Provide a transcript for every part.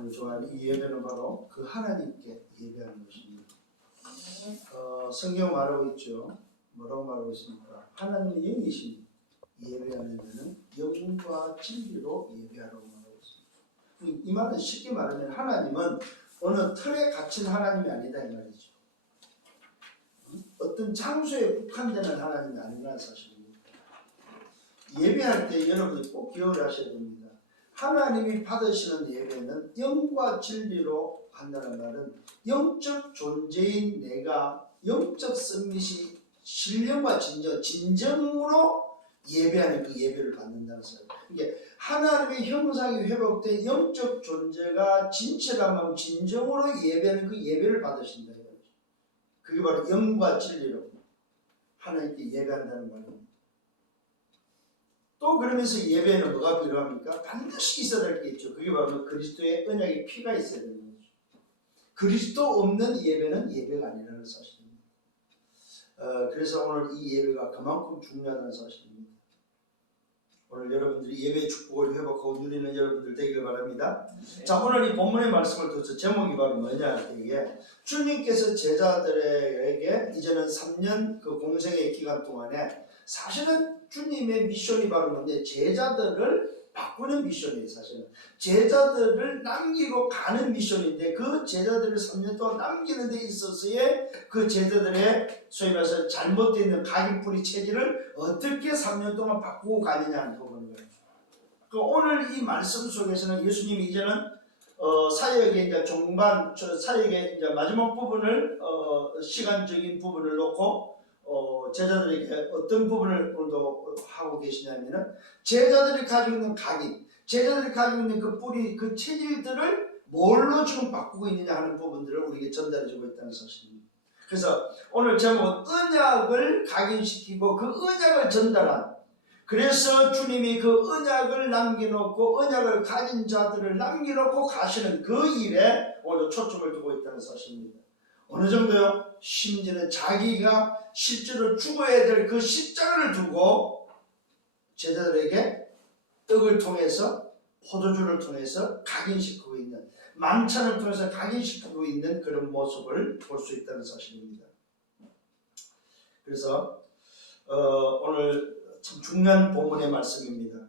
오늘 좋아하는 이 예배는 바로 그 하나님께 예배하는 것입니다. 성경 말하고 있죠. 뭐라고 말하고 있습니까? 하나님의 영이신 예배하는 데는 영과 진리로 예배하라고 말하고 있습니다. 이 말은 쉽게 말하면 하나님은 어느 틀에 갇힌 하나님이 아니다 이 말이죠. 어떤 장소에 국한되는 하나님이 아니라는 사실입니다. 예배할 때 여러분이 꼭 기억을 하셔야 됩니다. 하나님이 받으시는 예배는 영과 진리로 한다는 말은 영적 존재인 내가 영적 서밋이 신령과 진정으로 예배하는 그 예배를 받는다는 사실. 그러니까 하나님의 형상이 회복된 영적 존재가 진실함 진정으로 예배하는 그 예배를 받으신다. 그게 바로 영과 진리로 하나님께 예배한다는 말입니다. 또 그러면서 예배에는 뭐가 필요합니까? 반드시 있어야 될 게 있죠. 그게 바로 그리스도의 언약의 피가 있어야 되는 거죠. 그리스도 없는 예배는 예배가 아니라는 사실입니다. 그래서 오늘 이 예배가 그만큼 중요하다는 사실입니다. 오늘 여러분들이 예배의 축복을 회복하고 누리는 여러분들 되기를 바랍니다. 자, 오늘 이 본문의 말씀을 듣죠. 제목이 바로 뭐냐? 이게 주님께서 제자들에게 이제는 3년 그 공생의 기간 동안에 사실은 주님의 미션이 바로 뭔데? 제자들을 바꾸는 미션이에요. 사실은 제자들을 남기고 가는 미션인데 그 제자들을 3년 동안 남기는 데 있어서의 그 제자들의 소위 말해서 잘못되어 있는 각인뿌리 체질을 어떻게 3년 동안 바꾸고 가느냐 하는 부분인 거예요. 그 오늘 이 말씀 속에서는 예수님이 이제는 사역의 이제 종반, 사역의 이제 마지막 부분을 시간적인 부분을 놓고 제자들에게 어떤 부분을 오늘도 하고 계시냐면은 제자들이 가지고 있는 각인, 제자들이 가지고 있는 그 뿌리, 그 체질들을 뭘로 지금 바꾸고 있느냐 하는 부분들을 우리에게 전달해주고 있다는 사실입니다. 그래서 오늘 제목 언약을 각인시키고 그 언약을 전달한, 그래서 주님이 그 언약을 남겨놓고 언약을 가진 자들을 남겨놓고 가시는 그 일에 오늘 초점을 두고 있다는 사실입니다. 어느 정도요? 심지어는 자기가 실제로 죽어야 될 그 십자가를 두고 제자들에게 떡을 통해서 포도주를 통해서 각인시키고 있는, 만찬을 통해서 각인시키고 있는 그런 모습을 볼 수 있다는 사실입니다. 그래서 오늘 참 중요한 본문의 말씀입니다.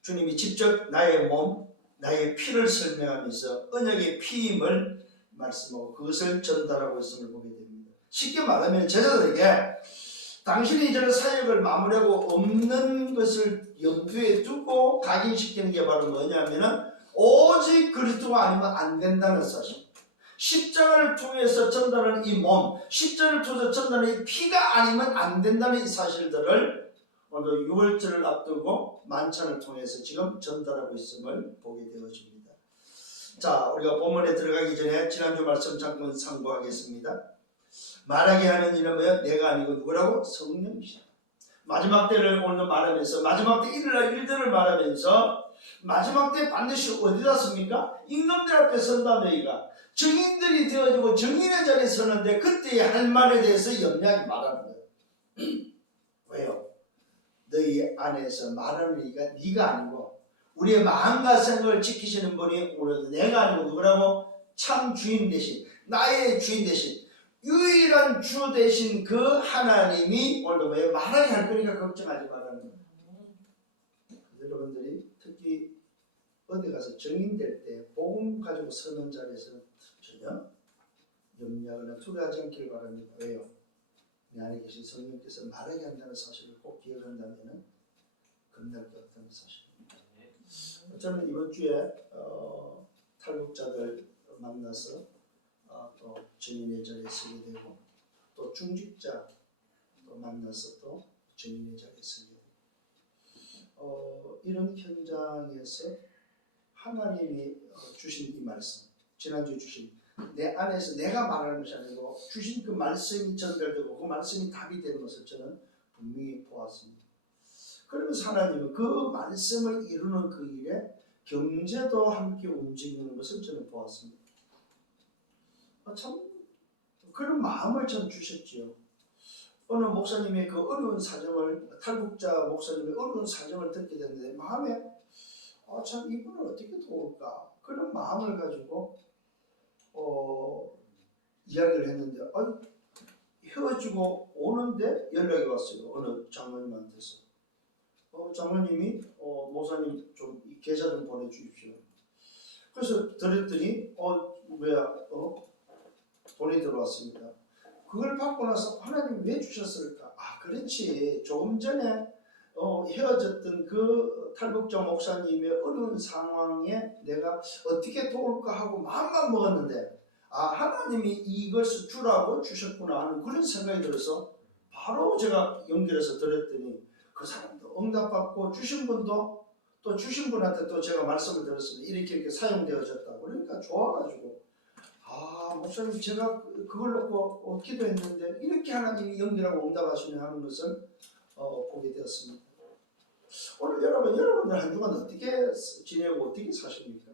주님이 직접 나의 몸, 나의 피를 설명하면서 언약의 피임을 말씀하고 그것을 전달하고 있음을 보게 됩니다. 쉽게 말하면 제자들에게 당신이 이제는 사역을 마무리하고 없는 것을 염두에 두고 각인시키는 게 바로 뭐냐면은 오직 그리스도가 아니면 안 된다는 사실. 십자가를 통해서 전달하는 이 몸, 십자가를 통해서 전달하는 이 피가 아니면 안 된다는 이 사실들을 오늘 6월절을 앞두고 만찬을 통해서 지금 전달하고 있음을 보게 되어집니다. 자, 우리가 본문에 들어가기 전에 지난주 말씀 잠깐 상고하겠습니다. 말하게 하는 이는 뭐야? 내가 아니고 누구라고? 성령이시다. 마지막 때를 오늘도 말하면서 마지막 때 일어날 일들을 말하면서 마지막 때 반드시 어디다 씁니까? 임금들 앞에 선다. 너희가 증인들이 되어지고 증인의 자리에 서는데 그때의 할 말에 대해서 염려하지 말라는 거예요. 왜요? 너희 안에서 말하는 네가 아니고 우리의 마음과 생각을 지키시는 분이 오늘 내가 아니고 누구라고? 참 주인 대신, 나의 주인 대신, 유일한 주 대신 그 하나님이 오늘도 왜 말하게 할 거니까 걱정하지 말라는 거예요. 여러분들이 특히 어디 가서 증인될 때 복음 가지고 서는 자리에서는 전혀 염려하거나 두려워하지 않기를 바랍니다. 왜요? 내 안에 계신 성령께서 말하게 한다는 사실을 꼭 기억한다면 겁날 게 없다는 사실입니다. 저는 이번 주에 탈북자들 만나서 또 증인의 자리에 서게 되고 또 중직자 또 만나서 또 증인의 자리에 서게 되고 이런 현장에서 하나님이 주신 이 말씀, 지난주에 주신 내 안에서 내가 말하는 것이 아니고 주신 그 말씀이 전달되고 그 말씀이 답이 되는 것을 저는 분명히 보았습니다. 그러면서 하나님은 그 말씀을 이루는 그 일에 경제도 함께 움직이는 것을 저는 보았습니다. 참 그런 마음을 전 주셨지요. 어느 목사님의 그 어려운 사정을, 탈북자 목사님의 어려운 사정을 듣게 됐는데 마음에 참 이분을 어떻게 도울까? 그런 마음을 가지고 이야기를 했는데 헤어지고 오는데 연락이 왔어요. 어느 장로님한테서. 장로님이 목사님 좀 계좌 좀 보내주십시오. 그래서 드렸더니 돈이 들어왔습니다. 그걸 받고 나서 하나님 왜 주셨을까? 그렇지. 조금 전에 헤어졌던 그 탈북자 목사님의 어려운 상황에 내가 어떻게 도울까 하고 마음만 먹었는데 하나님이 이것을 주라고 주셨구나 하는 그런 생각이 들어서 바로 제가 연결해서 드렸더니 그 사람도 응답받고 주신 분도 또 주신 분한테 또 제가 말씀을 드렸습니다. 이렇게 사용되어졌다고. 그러니까 좋아가지고 목사님 제가 그걸 놓고 기도했는데 이렇게 하나님이 연결하고 응답하시네 하는 것을 보게 되었습니다. 오늘 여러분들 한 주간 어떻게 지내고 어떻게 사십니까?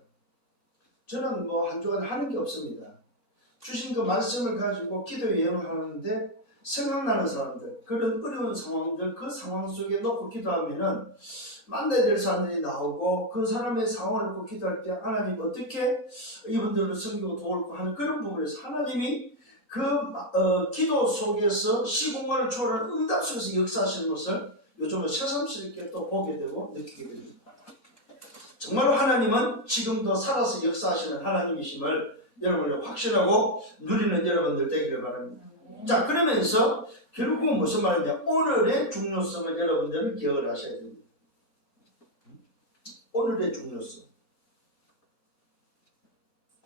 저는 한 주간 하는 게 없습니다. 주신 그 말씀을 가지고 기도 여행을 하는데 생각나는 사람들, 그런 어려운 상황들, 그 상황 속에 놓고 기도하면은 만나야 될 사람들이 나오고 그 사람의 상황을 놓고 기도할 때 하나님 어떻게 이분들을 섬기고 도울까 하는 그런 부분에서 하나님이 그 기도 속에서 시공간을 초월한 응답 속에서 역사하시는 것을 요즘은 새삼스럽게 또 보게 되고 느끼게 됩니다. 정말로 하나님은 지금도 살아서 역사하시는 하나님이심을 여러분을 확신하고 누리는 여러분들 되기를 바랍니다. 자, 그러면서 결국은 무슨 말이냐? 오늘의 중요성을 여러분들은 기억을 하셔야 됩니다. 오늘의 중요성.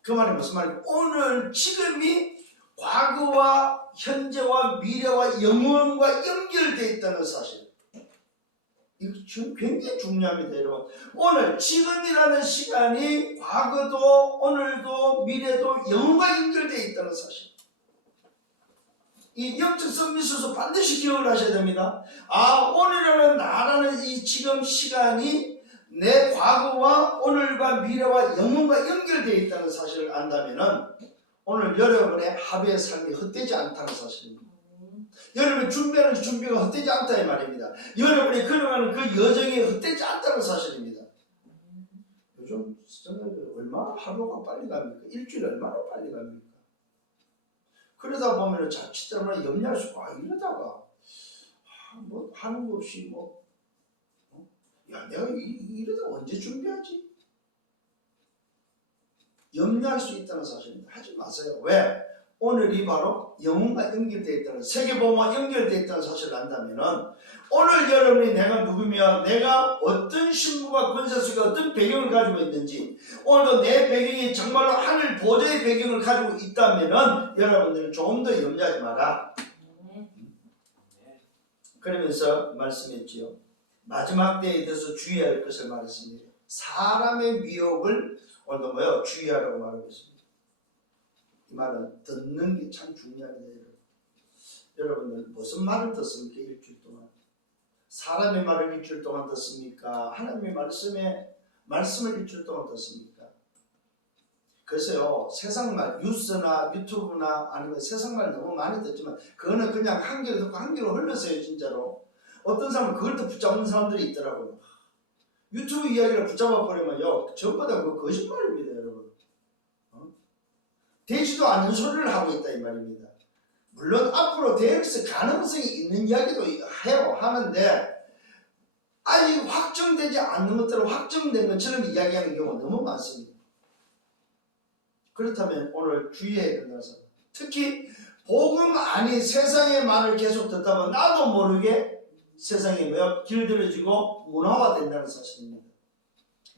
그 말이 무슨 말이냐? 오늘 지금이 과거와 현재와 미래와 영원과 연결되어 있다는 사실. 이거 지금 굉장히 중요합니다, 여러분. 오늘 지금이라는 시간이 과거도 오늘도 미래도 영원과 연결되어 있다는 사실. 이 영적 서밋에서 반드시 기억을 하셔야 됩니다. 오늘이라는 나라는 이 지금 시간이 내 과거와 오늘과 미래와 영원과 연결되어 있다는 사실을 안다면은 오늘 여러분의 하루의 삶이 헛되지 않다는 사실입니다. 여러분이 준비하는 준비가 헛되지 않다 이 말입니다. 여러분이 걸어가는 그 여정이 헛되지 않다는 사실입니다. 요즘 얼마나 하루가 빨리 갑니까? 일주일 얼마나 빨리 갑니까? 그러다 보면 자칫 잘못 염려할 수가 이러다가 하는 거 없이 내가 이러다 언제 준비하지? 염려할 수 있다는 사실입니다. 하지 마세요. 왜? 오늘이 바로 영혼과 연결되어 있다는, 세계보험과 연결되어 있다는 사실을 안다면은 오늘 여러분이 내가 누구며 내가 어떤 신분과 권세 속에 어떤 배경을 가지고 있는지, 오늘도 내 배경이 정말로 하늘 보좌의 배경을 가지고 있다면은 여러분들은 조금 더 염려하지 마라. 그러면서 말씀했지요. 마지막 때에 대해서 주의해야 할 것을 말했습니다. 사람의 미혹을 오늘도 주의하라고 말하고 있습니다. 이 말은 듣는 게 참 중요합니다. 여러분들 무슨 말을 듣습니까? 일주일 동안 사람의 말을 일주일 동안 듣습니까? 하나님의 말씀을 일주일 동안 듣습니까? 그래서요, 세상 말, 뉴스나 유튜브나 아니면 세상 말 너무 많이 듣지만 그거는 그냥 한 귀로 듣고 한 귀로 흘러서요. 진짜로 어떤 사람은 그걸 또 붙잡는 사람들이 있더라고요. 유튜브 이야기를 붙잡아 버리면요, 전부 다 그 거짓말입니다. 여러분, 되지도 않는 소리를 하고 있다 이 말입니다. 물론 앞으로 될 가능성이 있는 이야기도 하는데 아직 확정되지 않는 것들을 확정된 것처럼 이야기하는 경우가 너무 많습니다. 그렇다면 오늘 주의해야 된다는 사람, 특히 복음 아닌 세상의 말을 계속 듣다 보면 나도 모르게 세상에 길들여지고 문화화된다는 사실입니다.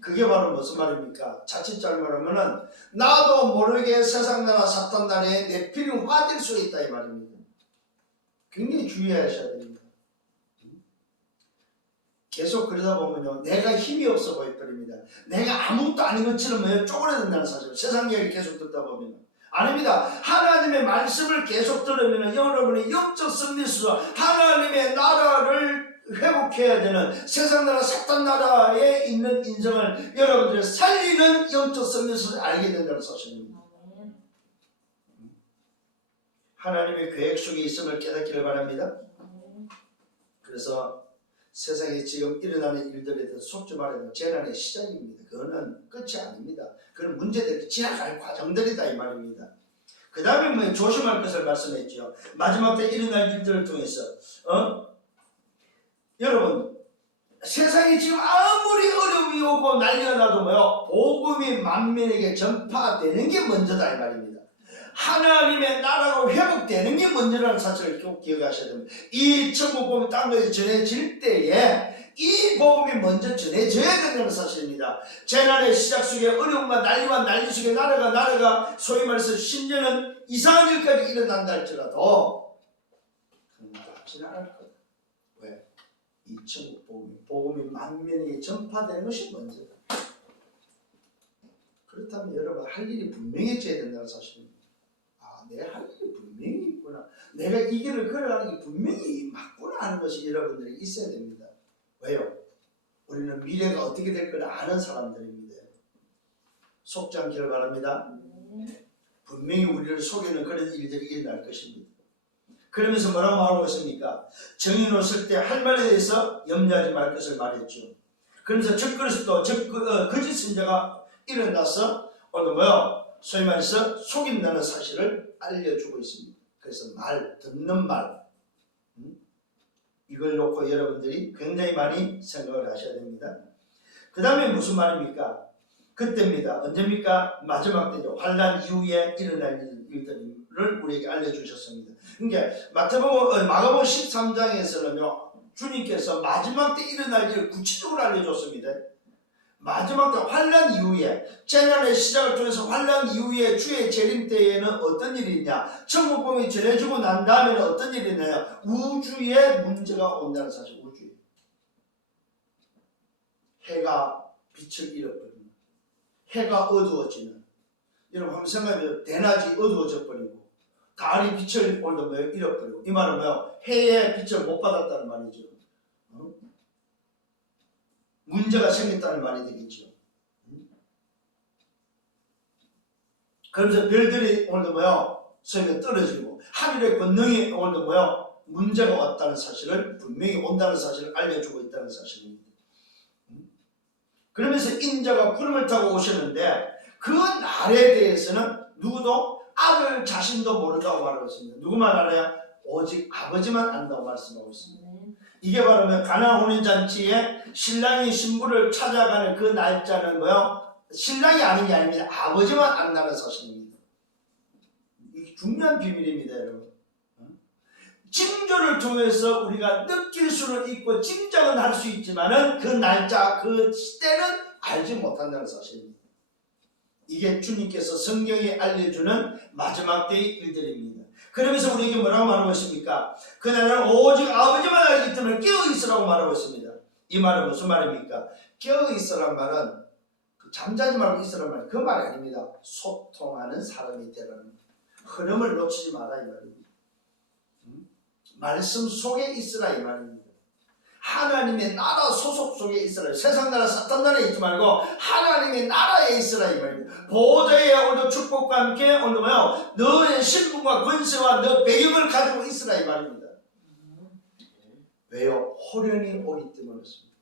그게 바로 무슨 말입니까? 자칫 잘못하면은 나도 모르게 세상 나라 사탄 나라에 내 필요가 화될 수 있다 이 말입니다. 굉장히 주의하셔야 됩니다. 계속 그러다 보면요, 내가 힘이 없어 보여버립니다. 내가 아무것도 아닌 것처럼 쪼그라든다는 사실. 세상 이야기 계속 듣다 보면 아닙니다. 하나님의 말씀을 계속 들으면 여러분의 영적 승리수로 하나님의 나라를 회복해야 되는 세상 나라 사탄 나라에 있는 인생을 여러분들이 살리는 영적 승리수를 알게 된다는 사실입니다. 하나님의 계획 속에 있음을 깨닫기를 바랍니다. 그래서 세상에 지금 일어나는 일들에 대해서 속지 말해도 재난의 시작입니다. 그거는 끝이 아닙니다. 그건 문제들이 지나갈 과정들이다 이 말입니다. 그 다음에 뭐 조심할 것을 말씀했죠. 마지막 때 일어날 일들을 통해서 여러분 세상에 지금 아무리 어려움이 오고 난리가 나도 복음이 만민에게 전파되는 게 먼저다 이 말입니다. 하나님의 나라가 회복되는 게 먼저라는 사실을 꼭 기억하셔야 됩니다. 이 천국 복음이 땅 곳에 전해질 때에 이 복음이 먼저 전해져야 된다는 사실입니다. 재난의 시작 속에 어려움과 난리와 난리 속에 나라가 소위 말해서 심지어는 이상한 일까지 일어난다 할지라도 끝나지는 않을 거다. 왜? 이 천국 복음이 만민에게 전파되는 것이 먼저다. 그렇다면 여러분 할 일이 분명해져야 된다는 사실입니다. 내 할 일이 분명히 있구나. 내가 이 길을 걸어가는 게 분명히 맞구나 하는 것이 여러분들이 있어야 됩니다. 왜요? 우리는 미래가 어떻게 될 걸 아는 사람들입니다. 속지 않기를 바랍니다. 분명히 우리를 속이는 그런 일들이 일어날 것입니다. 그러면서 뭐라고 말하고 있습니까? 정의로웠을 때 할 말에 대해서 염려하지 말 것을 말했죠. 그러면서 거짓 선자가 일어나서 오늘 소위 말해서 속인다는 사실을 알려주고 있습니다. 그래서 듣는 말 이걸 놓고 여러분들이 굉장히 많이 생각을 하셔야 됩니다. 그 다음에 무슨 말입니까? 그때입니다. 언제입니까? 마지막 때죠. 환난 이후에 일어날 일들을 우리에게 알려주셨습니다. 그러니까 마가복음 13장에서는요 주님께서 마지막 때 일어날 일을 구체적으로 알려줬습니다. 마지막 때 환난 이후에 재난의 시작을 통해서 환난 이후에 주의 재림 때에는 어떤 일이 있냐, 천국 복음이 전해지고 난 다음에는 어떤 일이 있냐, 우주에 문제가 온다는 사실. 우주에 해가 빛을 잃어버리는, 해가 어두워지는, 여러분 한번 생각해보세요. 대낮이 어두워져 버리고 달이 빛을 잃어버리고, 이 말은 해의 빛을 못 받았다는 말이죠. 문제가 생겼다는 말이 되겠죠. 그러면서 별들이 오늘도 소리가 떨어지고 하늘의 권능이 오늘도 문제가 왔다는 사실을 분명히 온다는 사실을 알려주고 있다는 사실입니다. 그러면서 인자가 구름을 타고 오셨는데 그 날에 대해서는 누구도 아들 자신도 모른다고 말하고 있습니다. 누구만 알아요? 오직 아버지만 안다고 말씀하고 있습니다. 이게 바로 가나안 혼인잔치에 신랑이 신부를 찾아가는 그 날짜는 신랑이 아는 게 아닙니다. 아버지만 안다는 사실입니다. 이게 중요한 비밀입니다, 여러분. 징조를 통해서 우리가 느낄 수는 있고 짐작은 할 수 있지만은 그 날짜, 그 시대는 알지 못한다는 사실입니다. 이게 주님께서 성경에 알려주는 마지막 때의 일들입니다. 그러면서 우리에게 뭐라고 말하고 있습니까? 그날은 오직 아버지만 알기 때문에 깨어있으라고 말하고 있습니다. 이 말은 무슨 말입니까? 깨어있으란 말은 잠자지 말고 있으란 말, 그 말이 아닙니다. 소통하는 사람이 되라는 흐름을 놓치지 마라 이 말입니다. 말씀 속에 있으라 이 말입니다. 하나님의 나라 소속 속에 있으라. 세상 나라 사탄 나라에 있지 말고 하나님의 나라에 있으라 이 말입니다. 보좌의 오늘 축복과 함께 오늘 너의 신분과 권세와 너 배경을 가지고 있으라 이 말입니다. 왜요? 호련히 오기 때문에 그렇습니다.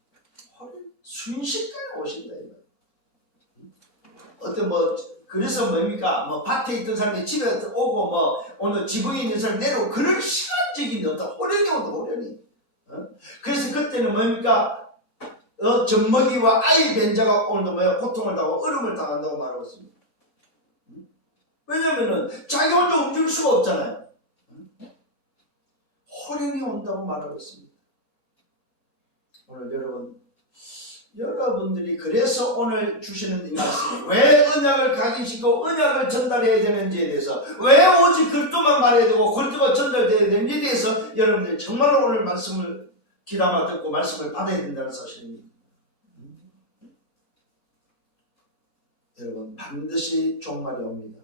순식간에 오신다 이 말입니다. 그래서 뭡니까? 밭에 있던 사람이 집에 오고 오늘 지붕에 있는 사람이 내려오고 그럴 시간적인 없다. 호련히 온다 호련히. 그래서 그때는 뭡니까? 젖먹이와 아이 벤자가 오늘도 고통을 당하고 어려움을 당한다고 말하고 있습니다. 왜냐면은 자기 혼자 움직일 수가 없잖아요. 호련히 온다고 말하고 있습니다. 오늘 여러분들이 그래서 오늘 주시는 이 말씀, 왜 언약을 각인시키고 언약을 전달해야 되는지에 대해서, 왜 오직 그리스도만 말해야 되고 그리스도가 전달돼야 되는지에 대해서 여러분들이 정말로 오늘 말씀을 귀담아 듣고 말씀을 받아야 된다는 사실입니다. 여러분 반드시 종말이 옵니다.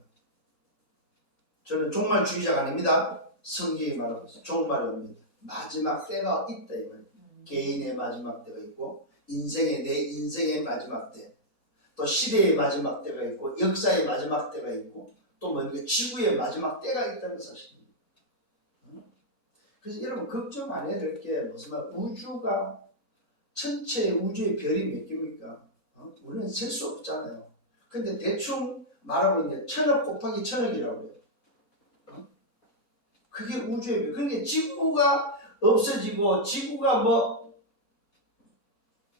저는 종말주의자가 아닙니다. 성경이 말하고 있어요. 종말이 옵니다. 마지막 때가 있다 이 말이에요. 개인의 마지막 때가 있고 내 인생의 마지막 때, 또 시대의 마지막 때가 있고 역사의 마지막 때가 있고 또 지구의 마지막 때가 있다는 사실입니다. 그래서 여러분 걱정 안 해야 될 게 무슨 말, 우주가 전체 우주의 별이 몇 개입니까? 우리는 셀 수 없잖아요. 근데 대충 말하고 있는데 1000억 곱하기 1000억이라고 해요. 그게 우주의 별. 그러니까 지구가 없어지고 지구가 뭐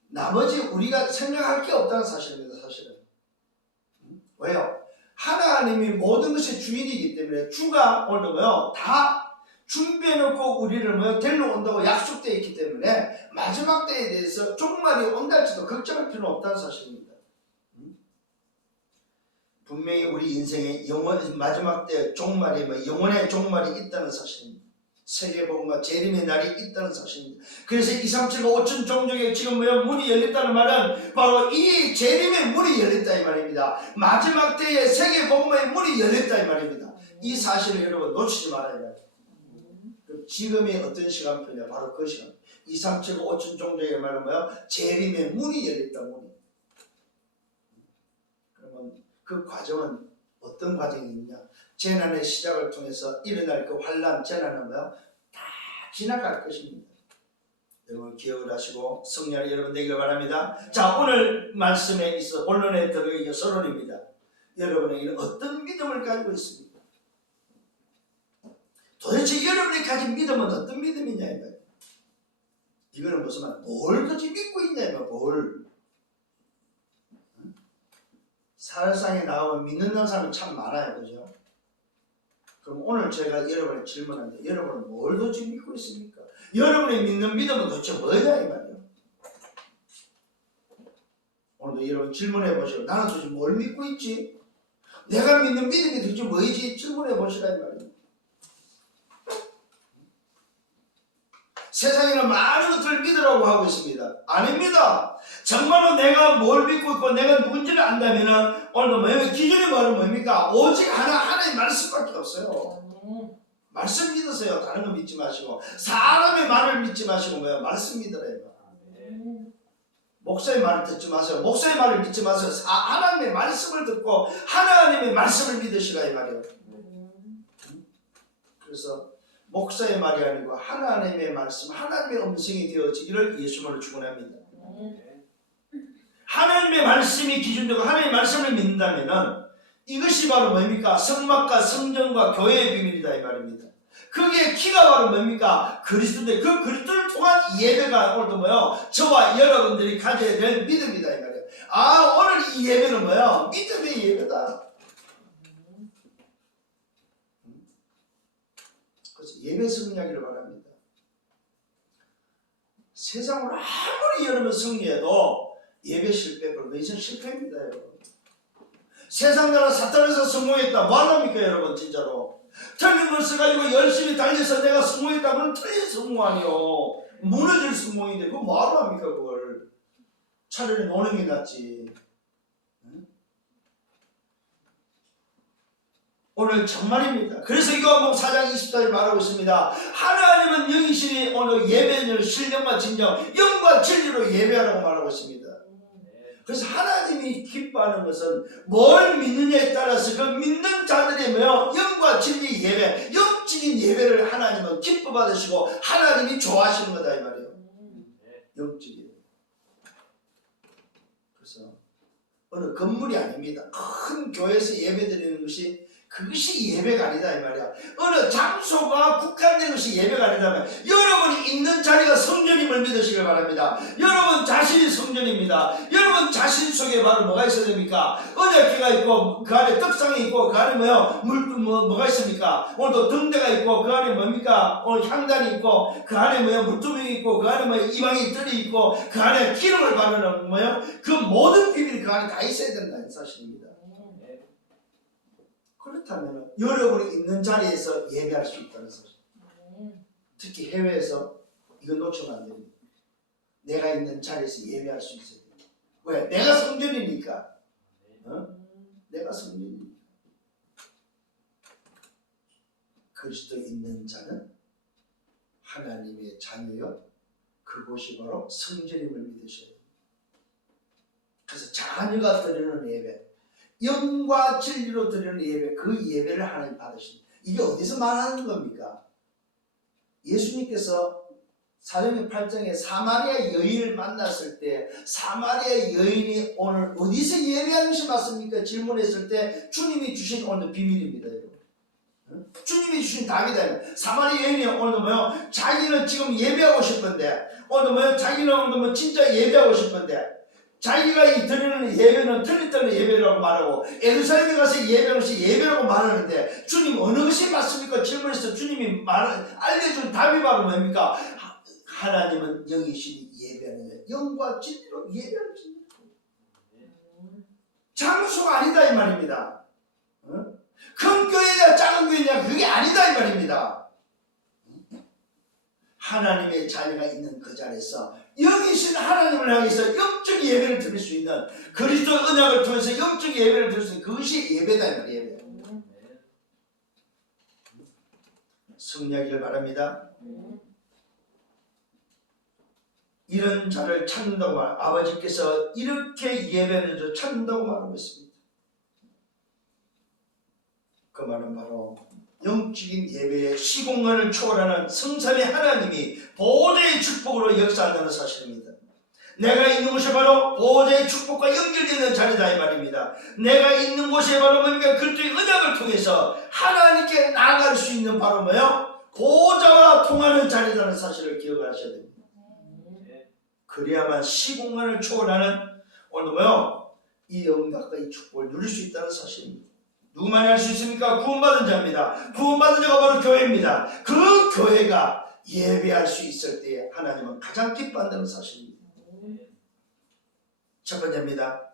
나머지 우리가 생각할 게 없다는 사실입니다. 사실은. 왜요? 하나님이 모든 것의 주인이기 때문에 주가 오늘도 뭐요? 다 준비해놓고 우리를 뭐요? 데리러 온다고 약속되어 있기 때문에 마지막 때에 대해서 종말이 온달지도 걱정할 필요는 없다는 사실입니다. 분명히 우리 인생에 마지막 때 종말이 영원의 종말이 있다는 사실입니다. 세계복음과 재림의 날이 있다는 사실입니다. 그래서 2, 3, 7, 5천 종족에 지금 문이 열렸다는 말은 바로 이 재림의 문이 열렸다 이 말입니다. 마지막 때에 세계복음의 문이 열렸다 이 말입니다. 이 사실을 여러분 놓치지 말아야 돼요. 지금이 어떤 시간표냐? 바로 그 시간. 2, 3, 7, 5천 종족의 말은 뭐야? 재림의 문이 열렸다. 문이. 그러면 그 과정은 어떤 과정이 있느냐? 재난의 시작을 통해서 일어날 그 환난, 재난은 뭐야? 다 지나갈 것입니다. 여러분 기억을 하시고 성령이 여러분 되기를 바랍니다. 자, 오늘 말씀에 있어 본론에 들어가기 서론입니다. 여러분에게는 어떤 믿음을 가지고 있습니까? 도대체 여러분이 가진 믿음은 어떤 믿음이냐 이 말이에요. 이거는 무슨 말? 뭘 도대체 믿고 있냐 이 말이에요. 뭘? 사회상에 나오면 믿는다는 사람이 참 많아요. 그죠? 그럼 오늘 제가 여러분의 질문한데 여러분은 뭘 도대체 믿고 있습니까? 여러분이 믿는 믿음은 도대체 뭐냐 이 말이에요. 오늘도 여러분 질문해 보시고 나는 도대체 뭘 믿고 있지? 내가 믿는 믿음이 도대체 뭐지? 질문해 보시라 이 말이에요. 세상에는 많은 것들을 믿으라고 하고 있습니다. 아닙니다. 정말로 내가 뭘 믿고 있고 내가 누군지를 안다면 오늘 뭐예요? 기준이 뭐는 뭡니까? 오직 하나의 말씀밖에 없어요. 말씀 믿으세요. 다른 거 믿지 마시고 사람의 말을 믿지 마시고 뭐예요? 말씀 믿으래요. 목사의 말을 듣지 마세요. 목사의 말을 믿지 마세요. 하나님의 말씀을 듣고 하나님의 말씀을 믿으시라 이 말이에요. 그래서 목사의 말이 아니고 하나님의 말씀, 하나님의 음성이 되어지기를 예수님으로 축원합니다. 하나님의 말씀이 기준되고 하나님의 말씀을 믿는다면은 이것이 바로 뭡니까? 성막과 성전과 교회의 비밀이다 이 말입니다. 그게 키가 바로 뭡니까? 그리스도인데 그 그리스도를 통한 예배가 오늘도 뭐요? 저와 여러분들이 가져야 될 믿음이다 이 말이에요. 아, 오늘 이 예배는 뭐요? 믿음의 예배다. 그래서 예배 승리하기를 바랍니다. 세상으로 아무리 여러분 승리해도 예배 실패, 그럼 이제 실패입니다 여러분. 세상 나라 사탄에서 성공했다 뭐합니까 여러분? 진짜로 틀린 걸 써가지고 열심히 달려서 내가 성공했다 그건 틀린 성공 아니요, 무너질 성공인데 그거 뭐하러 합니까 그걸? 차라리 노는 게 낫지. 오늘 정말입니다. 그래서 요한복음 4장 24절 말하고 있습니다. 하나님은 영이시니 오늘 예배는 신령과 진정, 영과 진리로 예배하라고 말하고 있습니다. 그래서 하나님이 기뻐하는 것은 뭘 믿느냐에 따라서 그 믿는 자들의 영과 진리 예배, 영적인 예배를 하나님은 기뻐 받으시고 하나님이 좋아하시는 거다 이 말이에요. 영적인. 그래서 어느 건물이 아닙니다. 큰 교회에서 예배 드리는 것이 그것이 예배가 아니다 이 말이야. 어느 장소가 국한된 것이 예배가 아니다면 여러분이 있는 자리가 성전임을 믿으시길 바랍니다. 여러분 자신이 성전입니다. 여러분 자신 속에 바로 뭐가 있어야 됩니까? 언약궤가 있고 그 안에 떡상이 있고 그 안에 뭐가 있습니까? 오늘도 등대가 있고 그 안에 뭡니까? 오늘 향단이 있고 그 안에 물두멍이 있고 그 안에 이방인 뜰이 있고 그 안에 기름을 바르는 그 모든 비밀이 그 안에 다 있어야 된다는 사실입니다. 그렇다면 여러분이 있는 자리에서 예배할 수 있다는 사실. 특히 해외에서 이거 놓치면 안 됩니다. 내가 있는 자리에서 예배할 수 있어야 됩니다. 왜? 내가 성전이니까. 내가 성전이니까. 그리스도 있는 자는 하나님의 자녀요. 그곳이 바로 성전임을 믿으셔야 됩니다. 그래서 자녀가 드리는 예배, 영과 진리로 드리는 예배, 그 예배를 하나님 받으십니다. 이게 어디서 말하는 겁니까? 예수님께서 사도행전 8장에 사마리아 여인을 만났을 때 사마리아 여인이 오늘 어디서 예배하는 것이 맞습니까? 질문했을 때 주님이 주신 오늘 비밀입니다. 주님이 주신 답이다. 사마리아 여인이 오늘 뭐요? 자기는 지금 예배하고 싶은데 오늘 뭐요? 자기는 오늘 뭐 진짜 예배하고 싶은데 자기가 이 드리는 예배는 틀렸다는 예배라고 말하고 예루살렘에 가서 예배하는 것이 예배라고 말하는데 주님 어느 것이 맞습니까? 질문해서 주님이 알려준 답이 바로 뭡니까? 하나님은 영이시니 예배하는 영과 진리로 예배하는 진리. 장수가 아니다 이 말입니다. 큰 교회냐 작은 교회냐 그게 아니다 이 말입니다. 하나님의 자녀가 있는 그 자리에서 영이신 하나님을 향해서 영적 예배를 드릴 수 있는 그리스도 언약을 통해서 영적 예배를 드릴 수 있는 그것이 예배다 이 말이에요. 예배. 승리하기를 바랍니다. 이런 자를 찾는다고 아버지께서 이렇게 예배하는 자 찾는다고 말하고 있습니다. 그 말은 바로 영적인 예배의 시공간을 초월하는 성삼의 하나님이 보호자의 축복으로 역사한다는 사실입니다. 내가 있는 곳이 바로 보호자의 축복과 연결되는 자리다 이 말입니다. 내가 있는 곳에 바로 뭔가 그리스도의 언약을 통해서 하나님께 나아갈 수 있는 바로 뭐요? 보호자와 통하는 자리라는 사실을 기억하셔야 됩니다. 그래야만 시공간을 초월하는 오늘 뭐요? 이 응답과 이 축복을 누릴 수 있다는 사실입니다. 누구만이 할 수 있습니까? 구원받은 자입니다. 구원받은 자가 바로 교회입니다. 그 교회가 예배할 수 있을 때 하나님은 가장 기뻐한다는 사실입니다. 첫 번째입니다.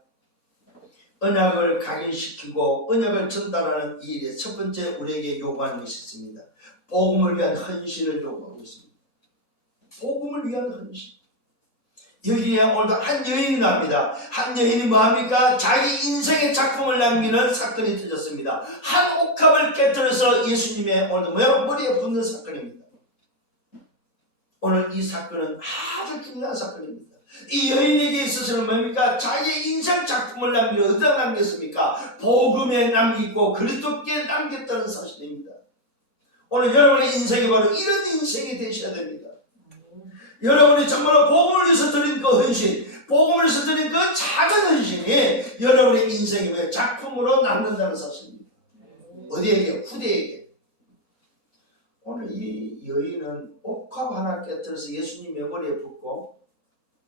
언약을 각인시키고 언약을 전달하는 이 일에 첫 번째 우리에게 요구하는 것이 있습니다. 복음을 위한 헌신을 요구하고 있습니다. 복음을 위한 헌신. 여기에 오늘도 한 여인이 나옵니다. 한 여인이 뭐합니까? 자기 인생의 작품을 남기는 사건이 터졌습니다. 한 옥합을 깨뜨려서 예수님의 오늘도 뭐야? 머리에 붙는 사건입니다. 오늘 이 사건은 아주 중요한 사건입니다. 이 여인에게 있어서는 뭡니까? 자기의 인생 작품을 남기고 어디다 남겼습니까? 복음에 남기고 그리스도께 남겼다는 사실입니다. 오늘 여러분의 인생이 바로 이런 인생이 되셔야 됩니다. 여러분이 정말로 복음을 위해서 드린 그 헌신, 복음을 위해서 드린 그 작은 헌신이 여러분의 인생의 작품으로 남는다는 사실입니다. 어디에게? 후대에게. 오늘 이 여인은 옥합 하나 깨뜨려서 예수님의 머리에 붓고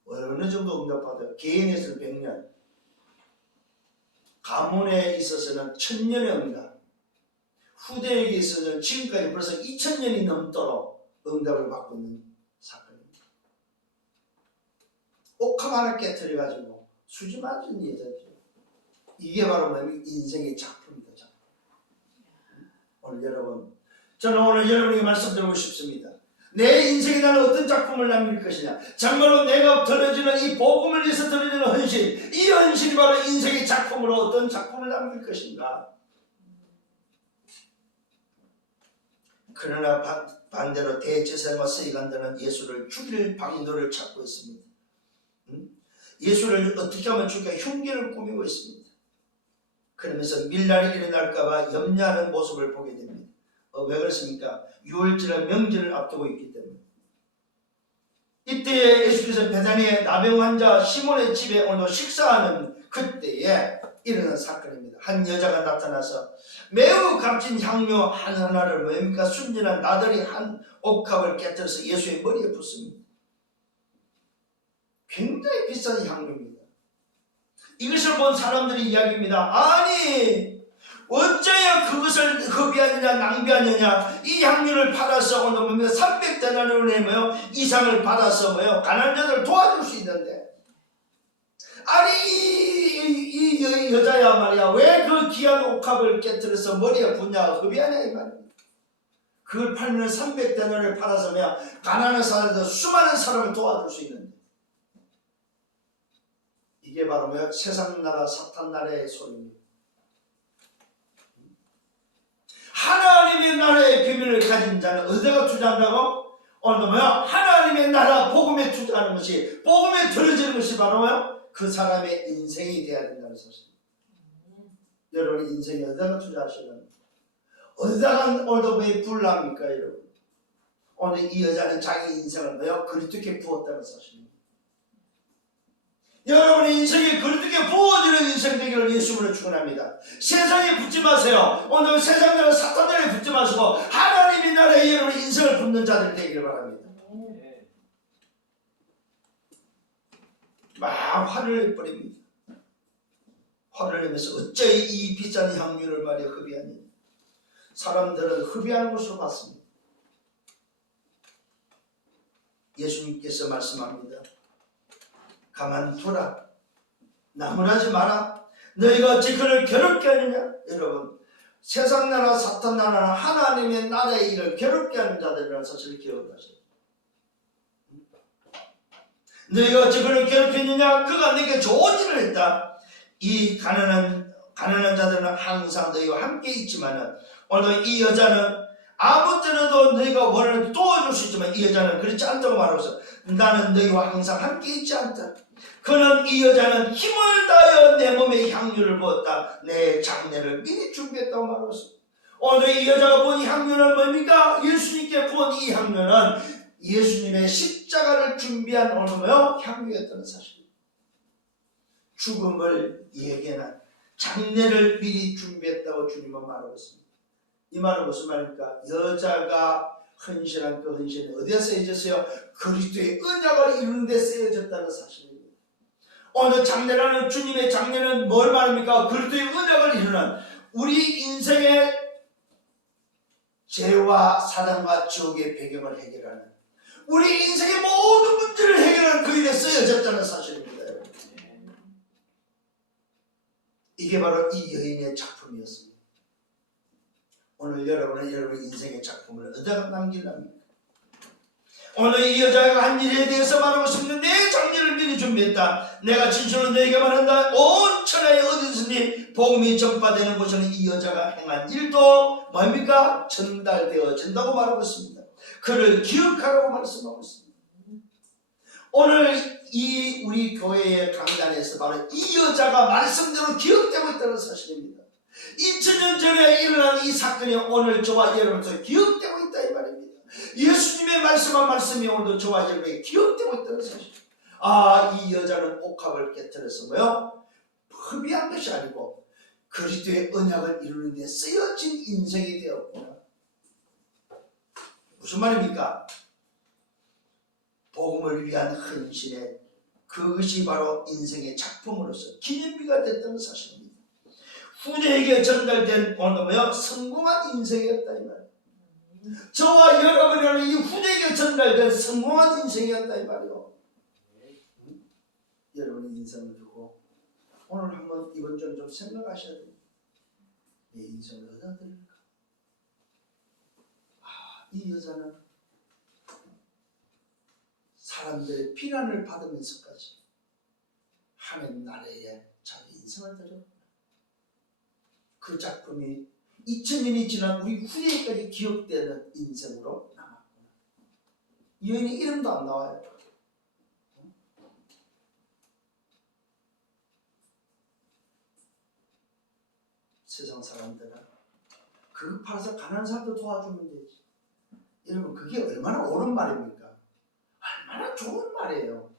어느 정도 응답받아요? 개인에서는 100년, 가문에 있어서는 1000년의 응답, 후대에게 있어서는 지금까지 벌써 2000년이 넘도록 응답을 받고 있는 사건입니다. 옥합 하나 깨뜨려가지고 수지 맞은 여자죠. 이게 바로 인생의 작품이다. 작품. 오늘 여러분, 저는 오늘 여러분에게 말씀드리고 싶습니다. 내 인생에 나는 어떤 작품을 남길 것이냐. 정말로 내가 드려지는 이 복음을 위해서 드려지는 헌신, 이 헌신이 바로 인생의 작품으로 어떤 작품을 남길 것인가. 그러나 반대로 대제사장과 서기관들은 예수를 죽일 방도를 찾고 있습니다. 예수를 어떻게 하면 죽일까 흉기를 꾸미고 있습니다. 그러면서 밀란이 일어날까봐 염려하는 모습을 보게 됩니다. 왜 그렇습니까? 유월절과 명절을 앞두고 있기 때문에. 이때에 예수께서 베다니의 나병 환자 시몬의 집에 오늘 식사하는 그때에 일어난 사건입니다. 한 여자가 나타나서 매우 값진 향료 하나를 뭡니까? 순진한 나들이 한 옥합을 깨뜨려서 예수의 머리에 붓습니다. 굉장히 비싼 향료입니다. 이것을 본 사람들이 이야기합니다. 아니 어째야 그것을 허비하느냐 낭비하느냐. 이 향료를 팔아서 오늘 보면 300데나리온의 이상을 받아서 가난한 자들을 도와줄 수 있는데 아니 이 여자야 말이야 왜 그 귀한 옥합을 깨뜨려서 머리에 붓냐 허비하냐 이 말이야. 그걸 팔면 300데나리온을 팔아서 가난한 사람들 수많은 사람을 도와줄 수 있는데 이게 바로 세상 나라 사탄 나라의 소리입니다. 하나님의 나라의 비밀을 가진 자는 어디다가 투자한다고? 오늘도 하나님의 나라 복음에 투자하는 것이 복음에 들어지는 것이 바로 그 사람의 인생이 되어야 된다는 사실입니다. 여러분의 인생에 어디다가 투자하셔야 합니까? 어디다가 오늘도 왜 불납니까 여러분? 오늘 이 여자는 자기 인생을 뭐요? 그리스도께 부었다는 사실입니다. 여러분의 인생이 그리스도께 부어지는 인생 되기를 예수님으로 축원합니다. 세상에 붙지 마세요. 오늘 세상에는 사탄들에 붙지 마시고 하나님의 나라에 여러분의 인생을 붙는 자들 되기를 바랍니다. 막 화를 내버립니다. 화를 내면서 어찌 이 비싼 향유를 말이야 흡입하니. 사람들은 흡입하는 것으로 봤습니다. 예수님께서 말씀합니다. 가만두라. 나무라지 마라. 너희가 어찌 그를 괴롭게 하느냐. 여러분, 세상 나라 사탄 나라는 하나님의 나라의 일을 괴롭게 하는 자들이라는 사실을 기억하세요. 너희가 어찌 그를 괴롭혔느냐. 그가 내게 좋은 일을 했다. 이 가난한 자들은 항상 너희와 함께 있지만은 오늘 이 여자는 아무 때라도 너희가 원하는 도와줄 수 있지만 이 여자는 그렇지 않다고 말하면서 나는 너희와 항상 함께 있지 않다. 그는 이 여자는 힘을 다하여 내 몸에 향유를 부었다. 내 장례를 미리 준비했다고 말하면서 오늘 이 여자가 부은 이 향유는 뭡니까? 예수님께 부은 이 향유는 예수님의 십자가를 준비한 오늘 뭐요? 향유였다는 사실입니다. 죽음을 예견한 장례를 미리 준비했다고 주님은 말하고 있습니다. 이 말은 무슨 말입니까? 여자가 헌신한 그 헌신이 어디에 쓰여졌어요? 그리스도의 언약을 이루는 데 쓰여졌다는 사실입니다. 오늘 장례라는 주님의 장례는 뭘 말합니까? 그리스도의 언약을 이루는 우리 인생의 죄와 사랑과 지옥의 배경을 해결하는 우리 인생의 모든 문제를 해결하는 그 일에 쓰여졌다는 사실입니다. 이게 바로 이 여인의 작품이었습니다. 오늘 여러분은 여러분의 인생의 작품을 어디다 남기랍니까? 오늘 이 여자가 한 일에 대해서 말하고 싶은데 내 장례를 미리 준비했다. 내가 진실로 너에게 말한다. 온 천하에 어디든지 복음이 전파되는 곳에는 이 여자가 행한 일도 뭡니까? 전달되어진다고 말하고 있습니다. 그를 기억하라고 말씀하고 있습니다. 오늘 이 우리 교회의 강단에서 바로 이 여자가 말씀대로 기억되고 있다는 사실입니다. 2000년 전에 일어난 이 사건이 오늘 저와 여러분에서 기억되고 있다 이 말입니다. 예수님의 말씀한 말씀이 오늘도 저와 여러분에게 기억되고 있다는 사실. 이 여자는 옥합을 깨뜨려서 뭐요? 흡입한 것이 아니고 그리스도의 언약을 이루는 데 쓰여진 인생이 되었구나. 무슨 말입니까? 복음을 위한 헌신에 그것이 바로 인생의 작품으로서 기념비가 됐다는 사실입니다. 후대에게 전달된 오늘 뭐요? 성공한 인생이었다 이 말. 저와 여러분이라는 이 후대에게 전달된 성공한 인생이었다 이 말이요. 여러분의 인생을 두고 오늘 한번 이번 주는 좀 생각하셔야 됩니다. 내 인생을 어디다 드릴까? 이 여자는 사람들의 비난을 받으면서까지 하나님 나라에 자기 인생을 드렸구나. 그 작품이 2000년이 지난 우리 후대까지 기억되는 인생으로 남았구나. 이 여인의 이름도 안 나와요. 세상 사람들은 그거 팔아서 가난한 사람도 도와주면 되지. 여러분 그게 얼마나 옳은 말입니까? 얼마나 좋은 말이에요.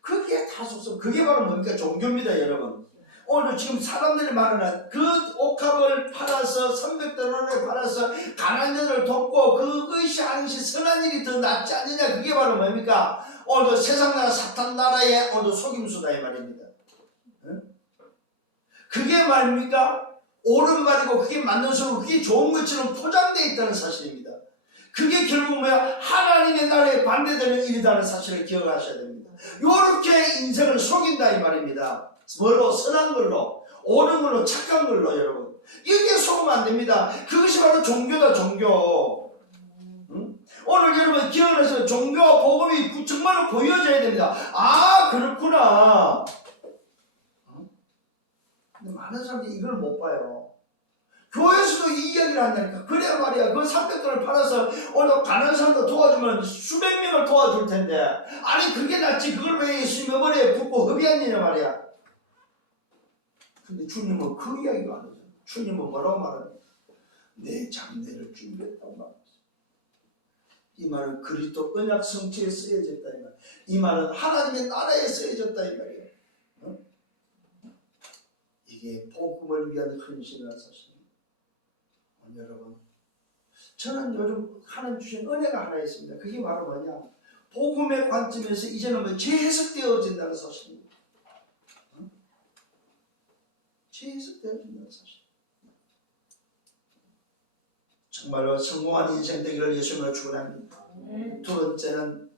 그게 다 속성. 그게 바로 뭡니까? 종교입니다 여러분. 오늘 지금 사람들이 말하는 그 옥합을 팔아서 300달러를 팔아서 가난한 자를 돕고 그것이 아니시 선한 일이 더 낫지 않느냐. 그게 바로 뭡니까? 오늘 세상 나라 사탄 나라의 오늘 속임수다 이 말입니다. 응? 그게 말입니까? 옳은 말이고 그게 맞는 소리고 그게 좋은 것처럼 포장되어 있다는 사실입니다. 그게 결국 뭐야? 하나님의 나라에 반대되는 일이라는 사실을 기억하셔야 됩니다. 요렇게 인생을 속인다 이 말입니다. 뭘로? 선한 걸로, 옳은 걸로, 착한 걸로 여러분. 이게 속으면 안 됩니다. 그것이 바로 종교다 종교. 응? 오늘 여러분 기억해서 종교와 복음이 정말로 보여져야 됩니다. 그렇구나. 응? 근데 많은 사람들이 이걸 못 봐요. 교회에서도 이 이야기를 한다니까. 그래야 말이야. 그 300돈을 팔아서 오늘 가난한 사람도 도와주면 수백 명을 도와줄 텐데. 아니 그게 낫지. 그걸 왜 예수님의 머리에 붓고 흡입하느냐 말이야. 근데 주님은 그 이야기가 안 하죠. 주님은 뭐라고 말합니까? 내 장례를 준비했다고 말합니다. 이 말은 그리스도 언약 성취에 쓰여졌다 이 말. 이 말은 하나님의 나라에 쓰여졌다 이 말이에요. 어? 이게 복음을 위한 헌신이라는 사실입니다. 여러분, 저는 요즘 하나님 주신 은혜가 하나 있습니다. 그게 바로 뭐냐? 복음의 관점에서 이제는 뭐 재해석되어진다는 사실입니다. 어? 재해석되어진다는 사실. 정말로 성공한 인생 되기를 예수님으로 축원합니다. 두 번째는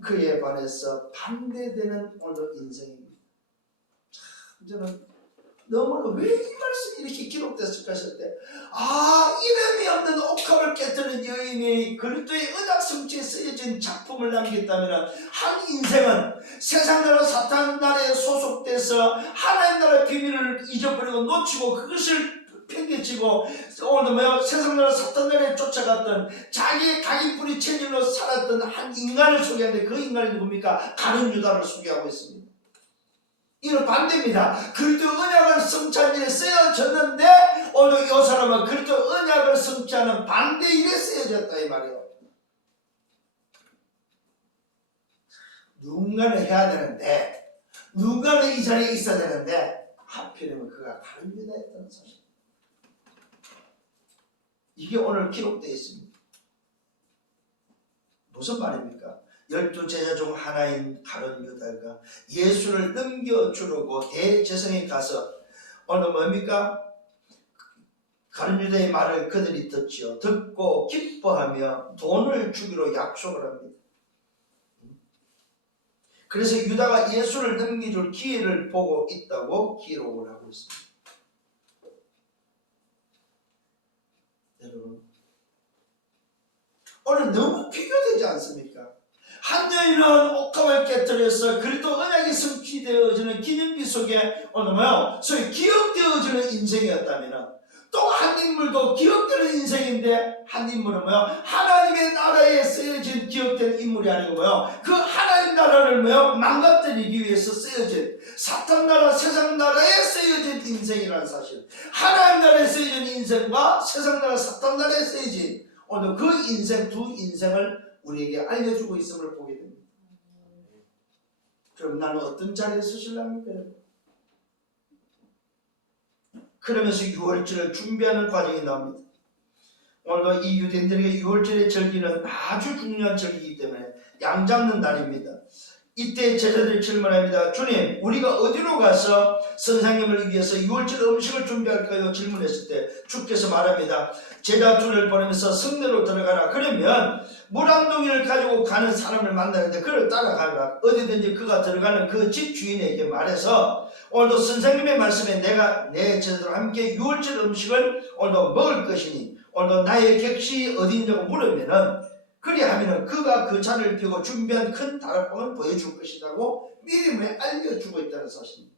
그에 반해서 반대되는 오늘 인생입니다. 참 저는 너무나 왜 이 말씀이 이렇게 기록됐을까 했을 때, 이름이 없는 옥합을 깨뜨린 여인이 그리스도의 언약 성취에 쓰여진 작품을 남겼다면 한 인생은 세상 나라 사탄 나라에 소속돼서 하나님 나라의 비밀을 잊어버리고 놓치고 그것을 팽개치고 오늘 세상 나라 사탄 나라에 쫓아갔던 자기의 각인뿌리 체질로 살았던 한 인간을 소개하는데 그 인간이 누굽니까? 가룟 유다를 소개하고 있습니다. 이는 반대입니다. 그리스도 언약을 성취한 일에 쓰여졌는데 오늘 이 사람은 그리스도 언약을 성취하는 반대 일에 쓰여졌다 이 말이에요. 누군가는 해야 되는데 누군가는 이 자리에 있어야 되는데 하필이면 그가 가룟 유다였다는 사실. 이게 오늘 기록되어 있습니다. 무슨 말입니까? 12제자 중 하나인 가룟 유다가 예수를 넘겨주려고 대제사장에 가서 오늘 뭡니까? 가룟 유다의 말을 그들이 듣지요. 듣고 기뻐하며 돈을 주기로 약속을 합니다. 그래서 유다가 예수를 넘겨줄 기회를 보고 있다고 기록을 하고 있습니다. 여러분, 오늘 너무 비교되지 않습니까? 한 여인은 옥합을 깨뜨려서 그리스도 언약이 성취되어지는 기념비 속에 오늘 소위 기억되어지는 인생이었다면 또 한 인물도 기억되는 인생인데 한 인물은 하나님의 나라에 쓰여진 기억된 인물이 아니고 그 하나님 나라를 망가뜨리기 위해서 쓰여진 사탄 나라 세상 나라에 쓰여진 인생이라는 사실. 하나님 나라에 쓰여진 인생과 세상 나라 사탄 나라에 쓰여진 오늘 그 인생 두 인생을 우리에게 알려주고 있음을 보게 됩니다. 그럼 나는 어떤 자리에 서실랍니까? 그러면서 유월절을 준비하는 과정이 나옵니다. 오늘도 이 유대인들에게 유월절의 절기는 아주 중요한 절기이기 때문에 양 잡는 날입니다. 이때 제자들이 질문합니다. 주님, 우리가 어디로 가서 선생님을 위해서 유월절 음식을 준비할까요? 질문했을 때 주께서 말합니다. 제자 둘을 보내면서 성내로 들어가라. 그러면 물 한 동이를 가지고 가는 사람을 만나는데 그를 따라가라. 어디든지 그가 들어가는 그 집 주인에게 말해서 오늘도 선생님의 말씀에 내가 내 제자들과 함께 유월절 음식을 오늘도 먹을 것이니 오늘도 나의 객시 어디냐고 물으면은 그리하면은 그가 그 잔을 펴고 준비한 큰 다락방을 보여줄 것이라고 미리 알려주고 있다는 사실입니다.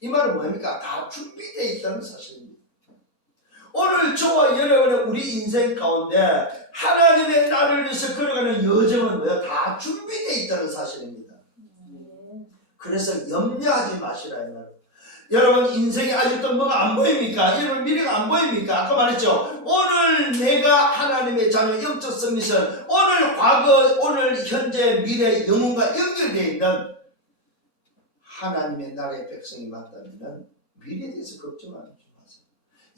이 말은 뭡니까? 다 준비되어 있다는 사실입니다. 오늘 저와 여러분의 우리 인생 가운데 하나님의 나라를 위해서 걸어가는 여정은 다 준비되어 있다는 사실입니다. 그래서 염려하지 마시라 이 말이에요. 여러분 인생에 아직도 뭐가 안 보입니까? 여러분 미래가 안 보입니까? 아까 말했죠. 오늘 내가 하나님의 자녀 영적 서밋은 오늘 과거, 오늘 현재, 미래, 영혼과 연결되어 있는 하나님의 나라의 백성이 맞다면 미래에 대해서 걱정하지 마세요.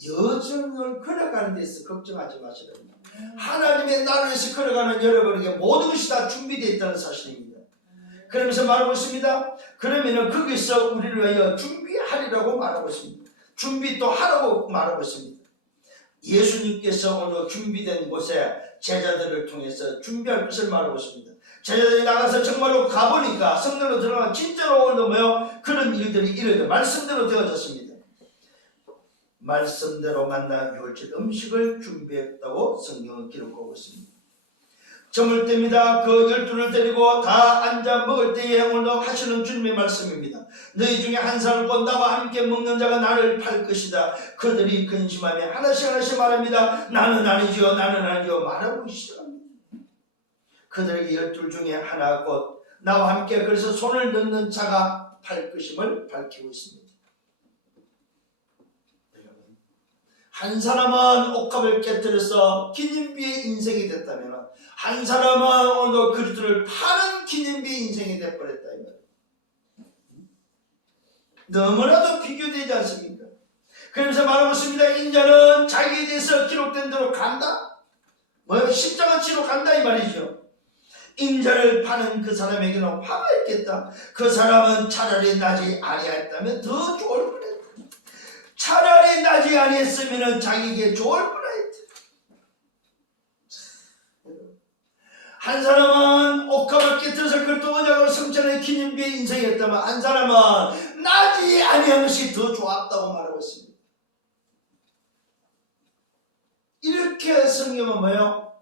여정을 걸어가는 데서 걱정하지 마시라. 하나님의 나라를 위해서 걸어가는 여러분에게 모든 것이 다 준비되어 있다는 사실입니다. 그러면서 말하고 있습니다. 그러면은 거기서 우리를 위하여 준비하리라고 말하고 있습니다. 준비 또 하라고 말하고 있습니다. 예수님께서 오늘 준비된 곳에 제자들을 통해서 준비할 것을 말하고 있습니다. 제자들이 나가서 정말로 가보니까 성전으로 들어가 진짜로 오늘 그런 일들이 이루어져 말씀대로 되어졌습니다. 말씀대로 만난 유월절 음식을 준비했다고 성경은 기록하고 있습니다. 저물 때입니다. 그 12를 데리고 다 앉아 먹을 때에 오늘 하시는 주님의 말씀입니다. 너희 중에 한 사람을 곧 나와 함께 먹는 자가 나를 팔 것이다. 그들이 근심하며 하나씩 말합니다. 나는 아니지요, 나는 아니지요 말하고 시작합니다. 그들에게 12 중에 하나 곧 나와 함께 그래서 손을 넣는 자가 팔 것임을 밝히고 있습니다. 한 사람은 옥합을 깨뜨려서 기념비의 인생이 됐다면 한 사람은 오늘도 그리스도를 파는 기념비의 인생이 돼버렸다 이 말이에요. 너무나도 비교되지 않습니까? 그러면서 말하고 있습니다. 인자는 자기에 대해서 기록된 대로 간다. 뭐예요? 십자가 지로 간다 이 말이죠. 인자를 파는 그 사람에게는 화가 있겠다. 그 사람은 차라리 나지 아니했다면 더 좋을 뻔했다. 차라리 나지 아니했으면 자기에게 좋을 뻔했다. 한 사람은 옥합을 깨뜨려서 그리스도 언약을 성취하는 기념비의 인생이었다면 한 사람은 나지 아니한 것이 더 좋았다고 말하고 있습니다. 이렇게 성경은 뭐예요?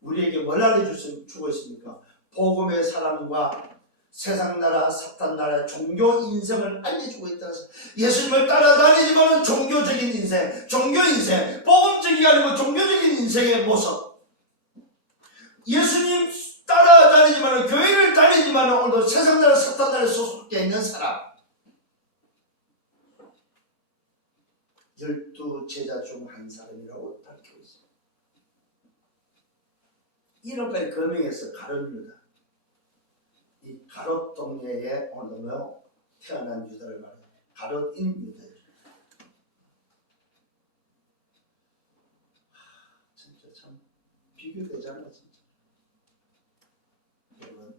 우리에게 뭘 알려주고 있습니까? 복음의 사람과 세상 나라, 사탄 나라의 종교 인생을 알려주고 있다는 것은 예수님을 따라다니지만은 종교적인 인생, 종교 인생, 복음적이 아니고 종교적인 인생의 모습. 예수님 따라다니지만은 교회를 다니지만은 오늘도 세상 나라, 사탄 나라에 소속되어 있는 사람. 12 제자 중 한 사람이라고 밝히고 있습니다. 이름까지 거명해서 가룟 유다. 이 가롯 동네에 오늘은 태어난 유다를 말해요. 가롯인 유다예요. 진짜 참 비교되잖아 진짜.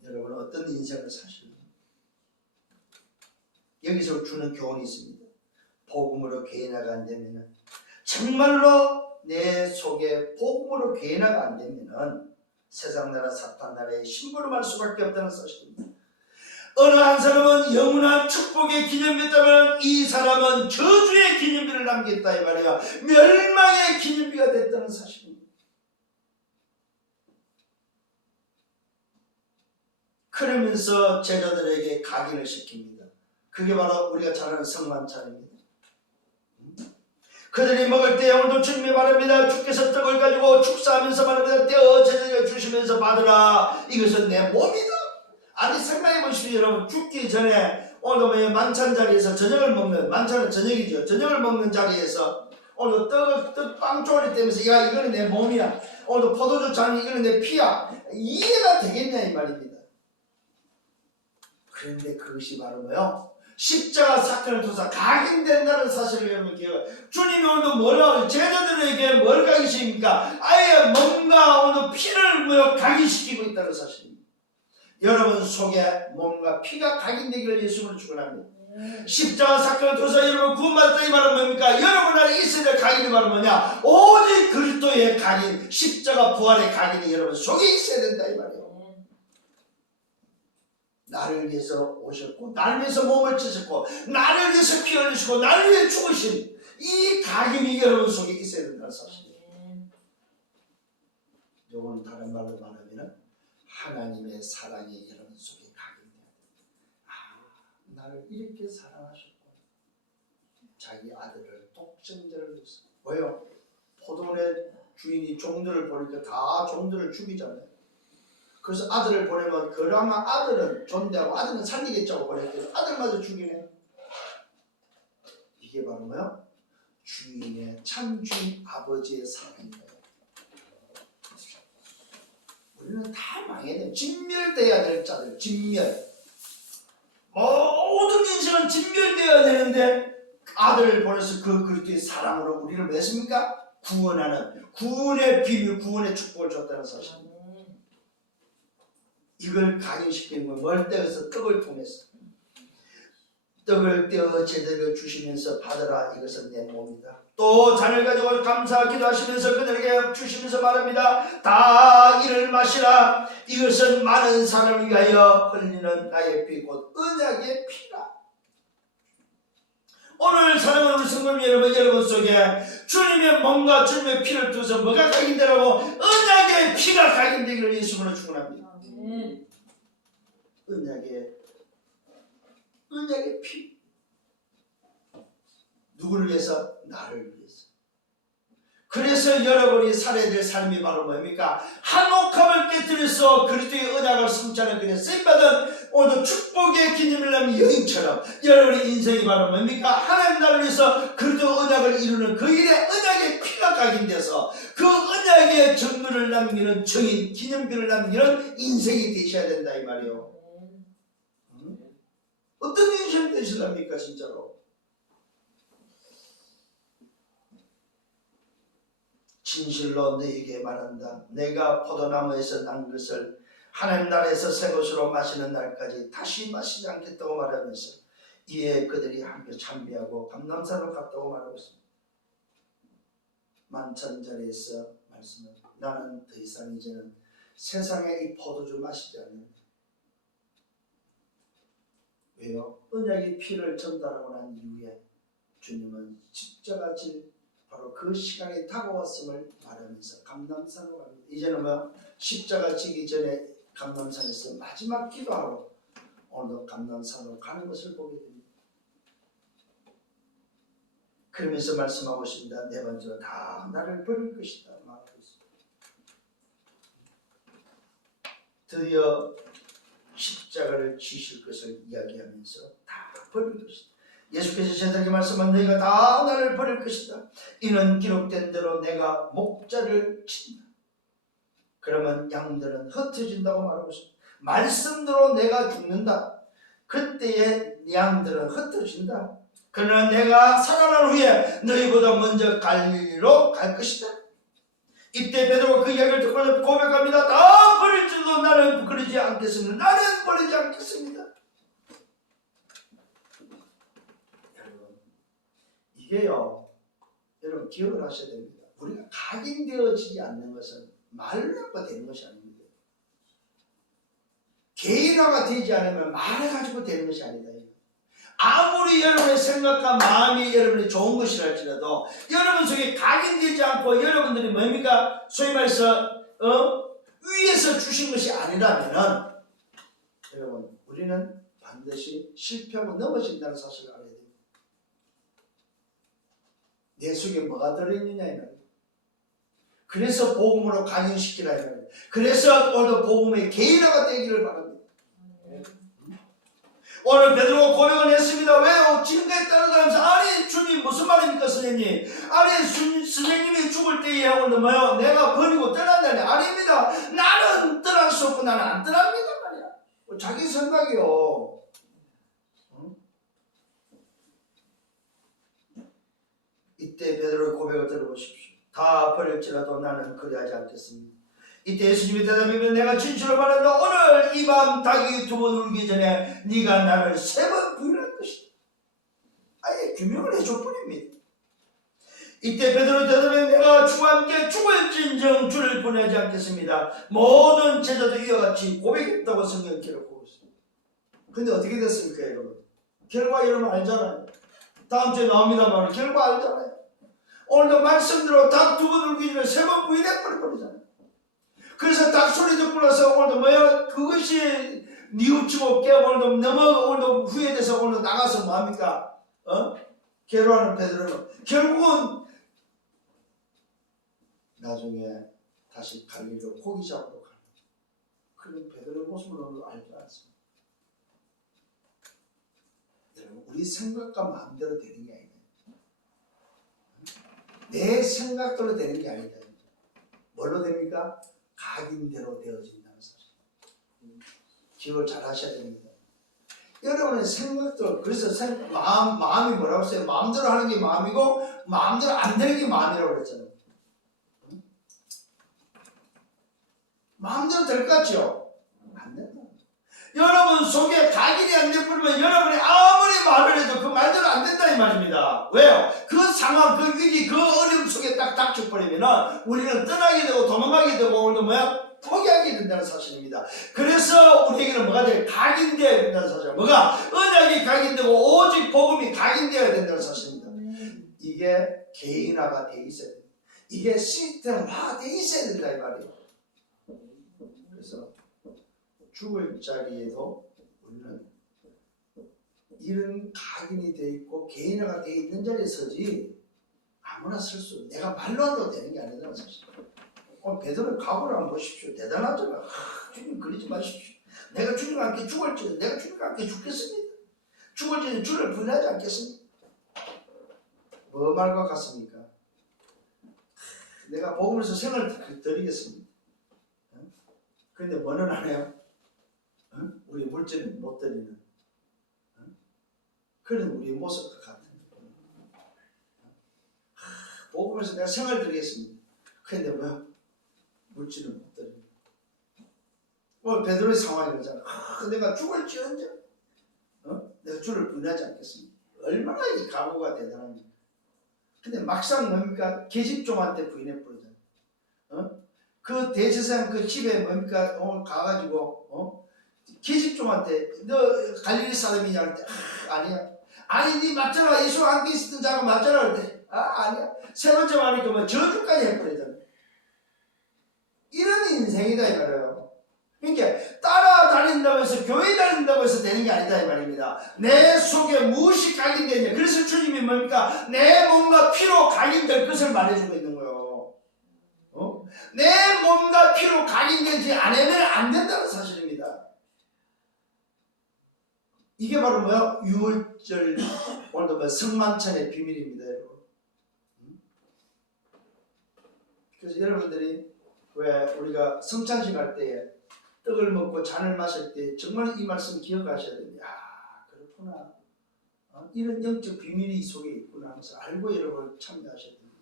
여러분 어떤 인생을 사실까? 여기서 주는 교훈이 있습니다. 복음으로 개인화가 안 되면은 정말로 내 속에 복음으로 개인화가 안 되면은 세상 나라 사탄 나라의 심부름할 수밖에 없다는 사실입니다. 어느 한 사람은 영원한 축복의 기념비였다면 이 사람은 저주의 기념비를 남겼다 이 말이야. 멸망의 기념비가 됐다는 사실입니다. 그러면서 제자들에게 각인을 시킵니다. 그게 바로 우리가 잘 아는 성만찬입니다. 그들이 먹을 때 오늘도 주님이 말합니다. 주께서 떡을 가지고 축사하면서 말합니다. 떼어 제자에게 주시면서 받으라. 이것은 내 몸이다. 아니 생각해 보십시오. 여러분 죽기 전에 오늘 만찬 자리에서 저녁을 먹는, 만찬은 저녁이죠. 저녁을 먹는 자리에서 오늘 떡빵 조리 때면서 야 이거는 내 몸이야. 오늘 포도주 잔 이거는 내 피야. 이해가 되겠냐 이 말입니다. 그런데 그것이 바로 뭐요? 십자가 사건을 통해서 각인된다는 사실을 여러분 기억해요. 주님이 오늘 뭐라고 제자들에게 뭘 각인시킵니까? 아예 몸과 오늘 피를 각인시키고 있다는 사실입니다. 여러분 속에 몸과 피가 각인되기를 예수님으로 축원합니다. 십자가 사건을 통해서 여러분 구원받았다 이 말은 뭡니까? 여러분 안에 있어야 될 각인이 바로 뭐냐? 오직 그리스도의 각인, 십자가 부활의 각인이 여러분 속에 있어야 된다 이 말이에요. 나를 위해서 오셨고 나를 위해서 몸을 찢으셨고 나를 위해서 피 흘리시고 나를 위해 죽으신 이 각인이 여러분 속에 있어야 된다는 사실입니다. 이건 다른 말로 말하면 하나님의 사랑이 여러분 속에 각인돼야 됩니다. 나를 이렇게 사랑하셨고 자기 아들을 독생자를 위해서 뭐요? 포도원의 주인이 종들을 보니까 다 종들을 죽이잖아요. 그래서 아들을 보내면 그나마 아들은 존대하고 아들은 살리겠자고 보냈더니 아들마저 죽이네. 이게 바로 뭐야? 주인의 참 주인 아버지의 사랑입니다. 우리는 다 망해야 돼요. 진멸돼야 될 자들, 진멸. 모든 인생은 진멸돼야 되는데 아들을 보내서 그 그리스도의 사랑으로 우리를 왜 했습니까? 구원하는 구원의 비밀, 구원의 축복을 줬다는 사실입니다. 이걸 각인시키는 건 뭘 떼어서 떡을 통해서 떡을 떼어 제대로 주시면서 받으라. 이것은 내 몸이다. 또 잔을 가지고 감사하기도 하시면서 그들에게 주시면서 말합니다. 다 이를 마시라. 이것은 많은 사람을 위하여 흘리는 나의 피 곧 언약의 피라. 오늘 사랑하는 우리 성도님 여러분 속에 주님의 몸과 주님의 피를 두어서 뭐가 각인되라고? 언약의 피가 각인되기를 예수님으로 축원합니다. 언약의 피. 누구를 위해서? 나를 위해서. 그래서 여러분이 살아야 될 삶이 바로 뭡니까? 한옥함을 깨뜨려서 그리스도의 언약을 성취하는 그런 쓰임받은 오늘 축복의 기념을 남은 여인처럼 여러분의 인생이 바로 뭡니까? 하나님 나라를 위해서 그리스도 언약을 이루는 그 일에 언약의 피가 각인돼서 그 언약의 정물을 남기는 정인, 기념비를 남기는 인생이 되셔야 된다 이 말이요. 어떤 인생이 되시랍니까 진짜로? 진실로 너에게 말한다. 내가 포도나무에서 난 것을 하나님 나라에서 새 것으로 마시는 날까지 다시 마시지 않겠다고 말하면서 이에 그들이 함께 찬미하고 감람산으로 갔다고 말하고 있습니다. 만찬자리에서 말씀을 나는 더 이상 이제는 세상의 이 포도주 마시지 않는다. 왜요? 언약의 피를 전달하고 난 이후에 주님은 십자가 질 바로 그 시간이 다가왔음을 말하면서 감람산으로 갑니다. 이제는 뭐 십자가 지기 전에 감람산에서 마지막 기도하러 오늘도 감람산으로 가는 것을 보게 됩니다. 그러면서 말씀하고 있습니다. 네 번째로 다 나를 버릴 것이다 말하고 있습니다. 드디어 십자가를 지실 것을 이야기하면서 다 버릴 것이다. 예수께서 제자에게 말씀한 너희가 다 나를 버릴 것이다. 이는 기록된 대로 내가 목자를 친다. 그러면 양들은 흩어진다고 말하고 있습니다. 말씀대로 내가 죽는다. 그때의 양들은 흩어진다. 그러나 내가 살아난 후에 너희보다 먼저 갈릴리로 갈 것이다. 이때 베드로가 그 이야기를 듣고 고백합니다. 다 버릴지도 나는 그러지 않겠습니다. 나는 버리지 않겠습니다. 이게요, 여러분 기억을 하셔야 됩니다. 우리가 각인되어지지 않는 것은 말로 되는 것이 아닙니다. 개인화가 되지 않으면 말해가지고 되는 것이 아니다. 아무리 여러분의 생각과 마음이 여러분이 좋은 것이라 할지라도 여러분 속에 각인되지 않고 여러분들이 뭡니까? 소위 말해서 위에서 주신 것이 아니라면은 여러분 우리는 반드시 실패하고 넘어진다는 사실을 알아야 됩니다. 내 속에 뭐가 들어있느냐 이 말이에요. 그래서 복음으로 각인시키라 이 말이에요. 그래서 오늘 복음의 개인화가 되기를 바랍니다. 오늘 베드로가 고백을 했습니다. 왜요? 지금까지 따라다니면서 아니 주님 무슨 말입니까 선생님? 아니 선생님이 죽을 때에 오늘 뭐요? 내가 버리고 떠난다니 아닙니다. 나는 떠날 수 없고 나는 안 떠납니다 말이야. 자기 생각이요. 이때 베드로의 고백을 들어보십시오. 다 버릴지라도 나는 그리하지 않겠습니다. 이때 예수님이 대답하며 내가 진실로 말한다. 오늘 이 밤 닭이 두 번 울기 전에 네가 나를 세 번 부인할 것이다. 아예 규명을 해줄 뿐입니다. 이때 베드로 대답하며 내가 주와 함께 죽을진정 주를 보내지 않겠습니다. 모든 제자도 이와 같이 고백했다고 성경 기록하고 있습니다. 근데 어떻게 됐습니까 여러분? 결과 여러분 알잖아요. 다음 주에 나옵니다만 결과 알잖아요. 오늘도 말씀대로 닭 두 번 울기 전에 세 번 부인해버리잖아요. 그래서 닭소리 듣고 나서 오늘도 뭐야? 그것이 뉘우치고 깨어오늘도 오늘도 후회돼서 오늘 나가서 뭐합니까? 괴로워하는 베드로는 결국은 나중에 다시 갈릴리로 고기 잡으러 가는 그런 베드로의 모습을 오늘 알지 않습니다. 여러분 우리 생각과 마음대로 되는 게 아니에요. 내 생각대로 되는 게 아니다. 뭘로 됩니까? 각인대로 되어진다는 사실. 기억을 잘 하셔야 됩니다. 여러분의 생각도 그래서 마음이 뭐라고 했어요? 마음대로 하는 게 마음이고 마음대로 안 되는 게 마음이라고 그랬잖아요. 마음대로 될 것 같죠? 안 된다. 여러분 속에 각인이 안 되면 여러분이 아무리 말을 해도 그 말대로 안 된다 이 말입니다. 왜요? 그 상황, 그 위기, 그 어려움 속에 딱 닥쳐버리면 우리는 떠나게 되고 도망가게 되고 오늘도 뭐야? 포기하게 된다는 사실입니다. 그래서 우리에게는 뭐가 돼요? 각인되어야 된다는 사실. 뭐가? 언약이 각인되고 오직 복음이 각인되어야 된다는 사실입니다. 이게 개인화가 돼 있어야 돼요. 이게 시스템화 돼 있어야 된다 이 말이에요. 그래서 죽을 자리에도 우리는 이런 각인이 돼 있고 개인화가 돼 있는 자리에 서지 아무나 쓸 수 없는, 내가 말로 한다고 되는 게 아니라는 사실. 베드로의 각오를 한번 보십시오. 대단하잖아. 주님 그러지 마십시오. 내가 주님과 함께 죽을지는 내가 주님과 함께 죽겠습니다. 죽을지는 주를 부인하지 않겠습니다. 뭐 말과 같습니까? 내가 복음에서 생을 드리겠습니다. 그런데 뭐는 안 해요? 우리 물질은 못 드리는 그런 우리의 모습과 같은 복음에서 내가 생을 드리겠습니다. 그런데 뭐 물질은 못 드리는 오늘 베드로의 상황이 그러잖아. 내가 죽을지언정 내가 주를 부인하지 않겠습니다. 얼마나 이 각오가 대단합니까? 근데 막상 뭡니까? 계집종한테 부인해버리잖아. 그 대제사장 그 집에 뭡니까? 오늘 가가지고 계집종한테 너 갈릴리 사람이냐 할 때 아니야. 아니 네 맞잖아. 예수와 함께 있었던 자가 맞잖아 할 때 아니야. 세 번째 말이니까 뭐 저주까지 해버리잖아. 이런 인생이다 이 말이에요. 그러니까 따라다닌다고 해서 교회 다닌다고 해서 되는 게 아니다 이 말입니다. 내 속에 무엇이 각인되냐. 그래서 주님이 뭡니까? 내 몸과 피로 각인될 것을 말해주고 있는 거예요. 내 몸과 피로 각인되지 않으면 안 된다는 사실입니다. 이게 바로 뭐야? 유월절 오늘도 뭐 성만찬의 비밀입니다 여러분. 그래서 여러분들이 왜 우리가 성찬식 할 때에 떡을 먹고 잔을 마실 때 정말 이 말씀 기억하셔야 됩니다. 야, 그렇구나. 이런 영적 비밀이 이 속에 있구나 하면서 알고 여러분 참여하셔야 됩니다.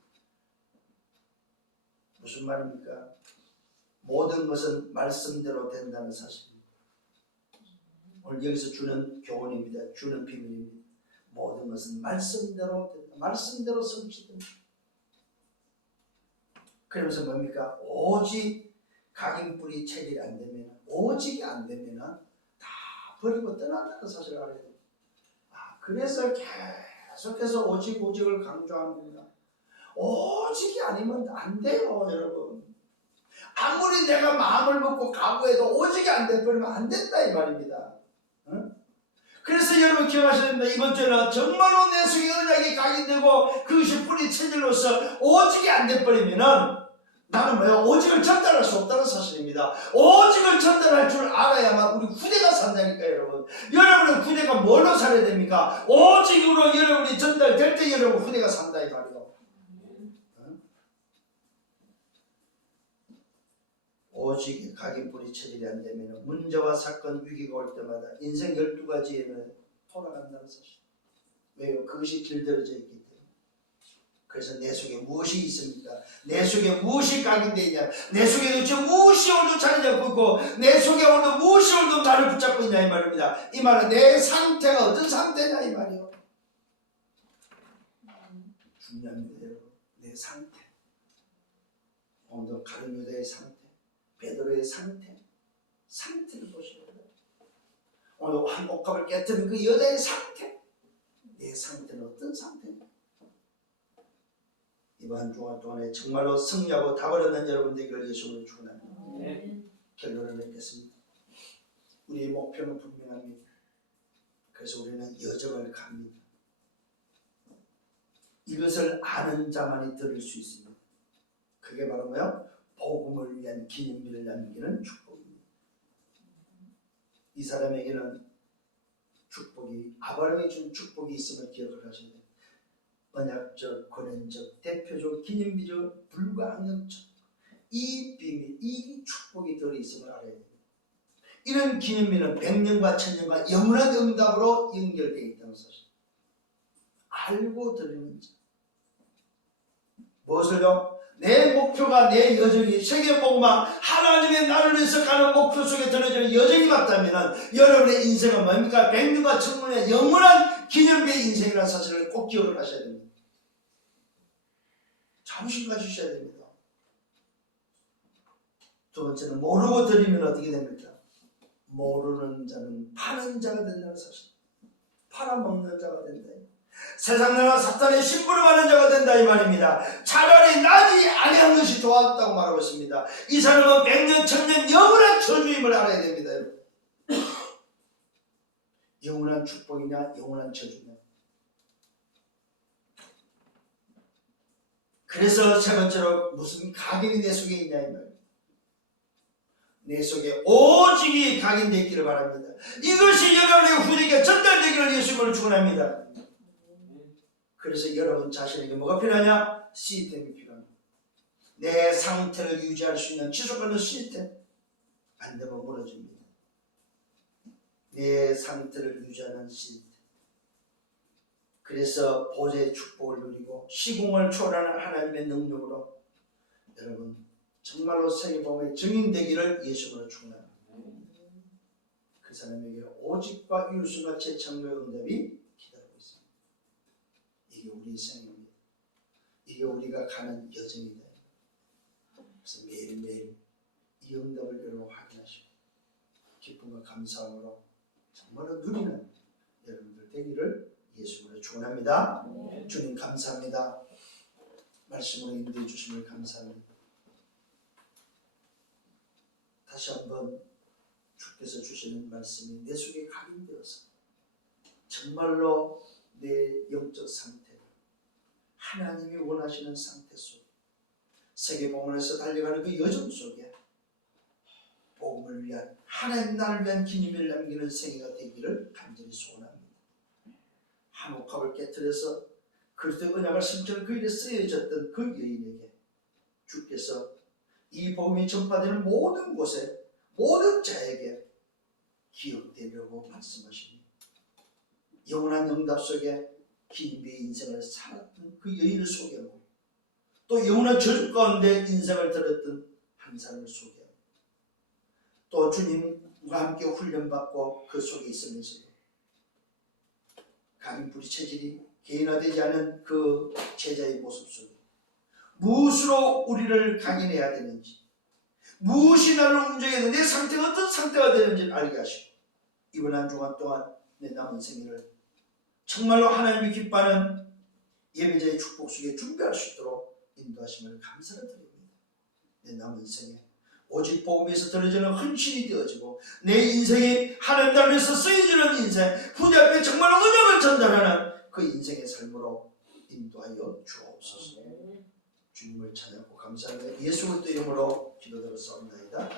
무슨 말입니까? 모든 것은 말씀대로 된다는 사실입니다. 오늘 여기서 주는 교훈입니다. 주는 비밀입니다. 모든 것은 말씀대로 된다. 말씀대로 성취된다. 그러면서 뭡니까? 오직 각인뿌리 체질이 안 되면, 오직이 안 되면 다 버리고 떠난다는 사실을 알아야 됩니다. 그래서 계속해서 오직을 강조하는 겁니다. 오직이 아니면 안 돼요 여러분. 아무리 내가 마음을 먹고 각오해도 오직이 안 돼버리면 안 된다 이 말입니다. 그래서 여러분 기억하셔야 됩니다. 이번 주에는 정말로 내 속에 언약이 각인되고 그것이 뿌리 체질로서 오직이 안 돼버리면은 나는 뭐예요? 오직을 전달할 수 없다는 사실입니다. 오직을 전달할 줄 알아야만 우리 후대가 산다니까 여러분. 여러분은 후대가 뭘로 살아야 됩니까? 오직으로 여러분이 전달될 때 여러분 후대가 산다 이 말이에요. 오직이 각인뿌리 체질이 안 되면 문제와 사건 위기가 올 때마다 인생 12가지에는 돌아간다는 사실. 왜요? 그것이 길들여져 있기 때문에. 그래서 내 속에 무엇이 있습니까? 내 속에 무엇이 각인되어 있냐? 내 속에 도대체 무엇이 오늘도 자리 잡고 있고 내 속에 오늘도 무엇이 오늘도 나를 붙잡고 있냐 이 말입니다. 이 말은 내 상태가 어떤 상태냐 이 말이에요. 중요합니다 여러분. 내 상태. 오늘도 가룟 유다의 상태, 베드로의 상태를 보셔야 돼요. 오늘 한 옥합을 깨뜨린 그 여자의 상태, 내 상태는 어떤 상태냐? 이번 한 주간 동안에 정말로 승리하고 답을 얻는 여러분 되기를 예수님으로 축원합니다. 결론을 맺겠습니다. 우리의 목표는 분명합니다. 그래서 우리는 여정을 갑니다. 이것을 아는 자만이 들을 수 있습니다. 그게 바로 뭐요? 복음을 위한 기념비를 남기는 축복입니다. 이 사람에게는 축복이, 아브라함이 준 축복이 있음을 기억을 하셔야 돼요. 언약적, 권한적, 대표적, 기념비적, 불가항력적 이 비밀, 이 축복이 들어있음을 알아야 됩니다. 이런 기념비는 100년과 1000년과 영원한 응답으로 연결되어 있다는 사실. 알고 드리는 자. 무엇을요? 내 목표가, 내 여정이 세계복음화 하나님의 나를 위해서 가는 목표 속에 들어지는 여정이 맞다면 여러분의 인생은 뭡니까? 100년과 1000년의 영원한 기념비의 인생이라는 사실을 꼭 기억을 하셔야 됩니다. 자부심 가지셔야 됩니다. 두 번째는 모르고 드리면 어떻게 됩니까? 모르는 자는 파는 자가 된다는 사실. 팔아먹는 자가 된다. 세상 나라 사탄의 심부름하는 자가 된다 이 말입니다. 차라리 나지 아니한 것이 좋았다고 말하고 있습니다. 이 사람은 100년 1000년 영원한 저주임을 알아야 됩니다. 영원한 축복이냐 영원한 저주냐. 그래서 세 번째로 무슨 각인이 내 속에 있냐 이 말이에요. 내 속에 오직이 각인되기를 바랍니다. 이것이 여러분의 후대에게 전달되기를 예수님을 축원합니다. 그래서 여러분 자신에게 뭐가 필요하냐? 시스템이 필요합니다. 내 상태를 유지할 수 있는 지속하는 시스템. 안 되면 무너집니다. 내 상태를 유지하는 시스템. 그래서 보좌의 축복을 누리고 시공을 초월하는 하나님의 능력으로 여러분 정말로 세계복음의 증인되기를 예수님으로 축원합니다. 그 사람에게 오직과 일순과 재창조의 응답이 기다리고 있습니다. 이게 우리의 생입니다. 이게 우리가 가는 여정이다. 그래서 매일매일 이 응답을 여러분 확인하시고 기쁨과 감사함으로 정말로 누리는 여러분들 되기를 예수님으로 축원합니다. 주님 감사합니다. 말씀으로 인도해 주심을 감사합니다. 다시 한번 주께서 주시는 말씀이 내 속에 각인되어서 정말로 내 영적 상태를 하나님이 원하시는 상태 속에 세계복음에서 달려가는 그 여정 속에 복음을 위한 하나님 나를 위한 기념을 남기는 생애가 되기를 간절히 소원합니다. 한옥합을 깨뜨려서 그리스도의 언약을 성처럼 그 일에 쓰여졌던 그 여인에게 주께서 이 복음이 전파되는 모든 곳에 모든 자에게 기억되려고 말씀하십니다. 영원한 응답 속에 긴비의 인생을 살았던 그 여인을 소개하고 또 영원한 저주 가운데 인생을 들었던 한 사람을 소개하고 또 주님과 함께 훈련받고 그 속에 있으면서도 각인불이 체질이 개인화되지 않은 그 제자의 모습 속에 무엇으로 우리를 각인해야 되는지 무엇이 나를 움직여야 되는지 내 상태가 어떤 상태가 되는지 알게 하시고 이번 한 주간 동안 내 남은 생일을 정말로 하나님이 기뻐하는 예배자의 축복 속에 준비할 수 있도록 인도하심을 감사를 드립니다. 내 남은 생에 오직 복음에서 들어지는 헌신이 되어지고 내 인생이 하나님 나라를 위해서 쓰여지는 인생 후대 앞에 정말 언약을 전달하는 그 인생의 삶으로 인도하여 주옵소서. 주님을 찬양하고 감사합니다. 예수 그리스도 이름으로 기도드렸사옵나이다.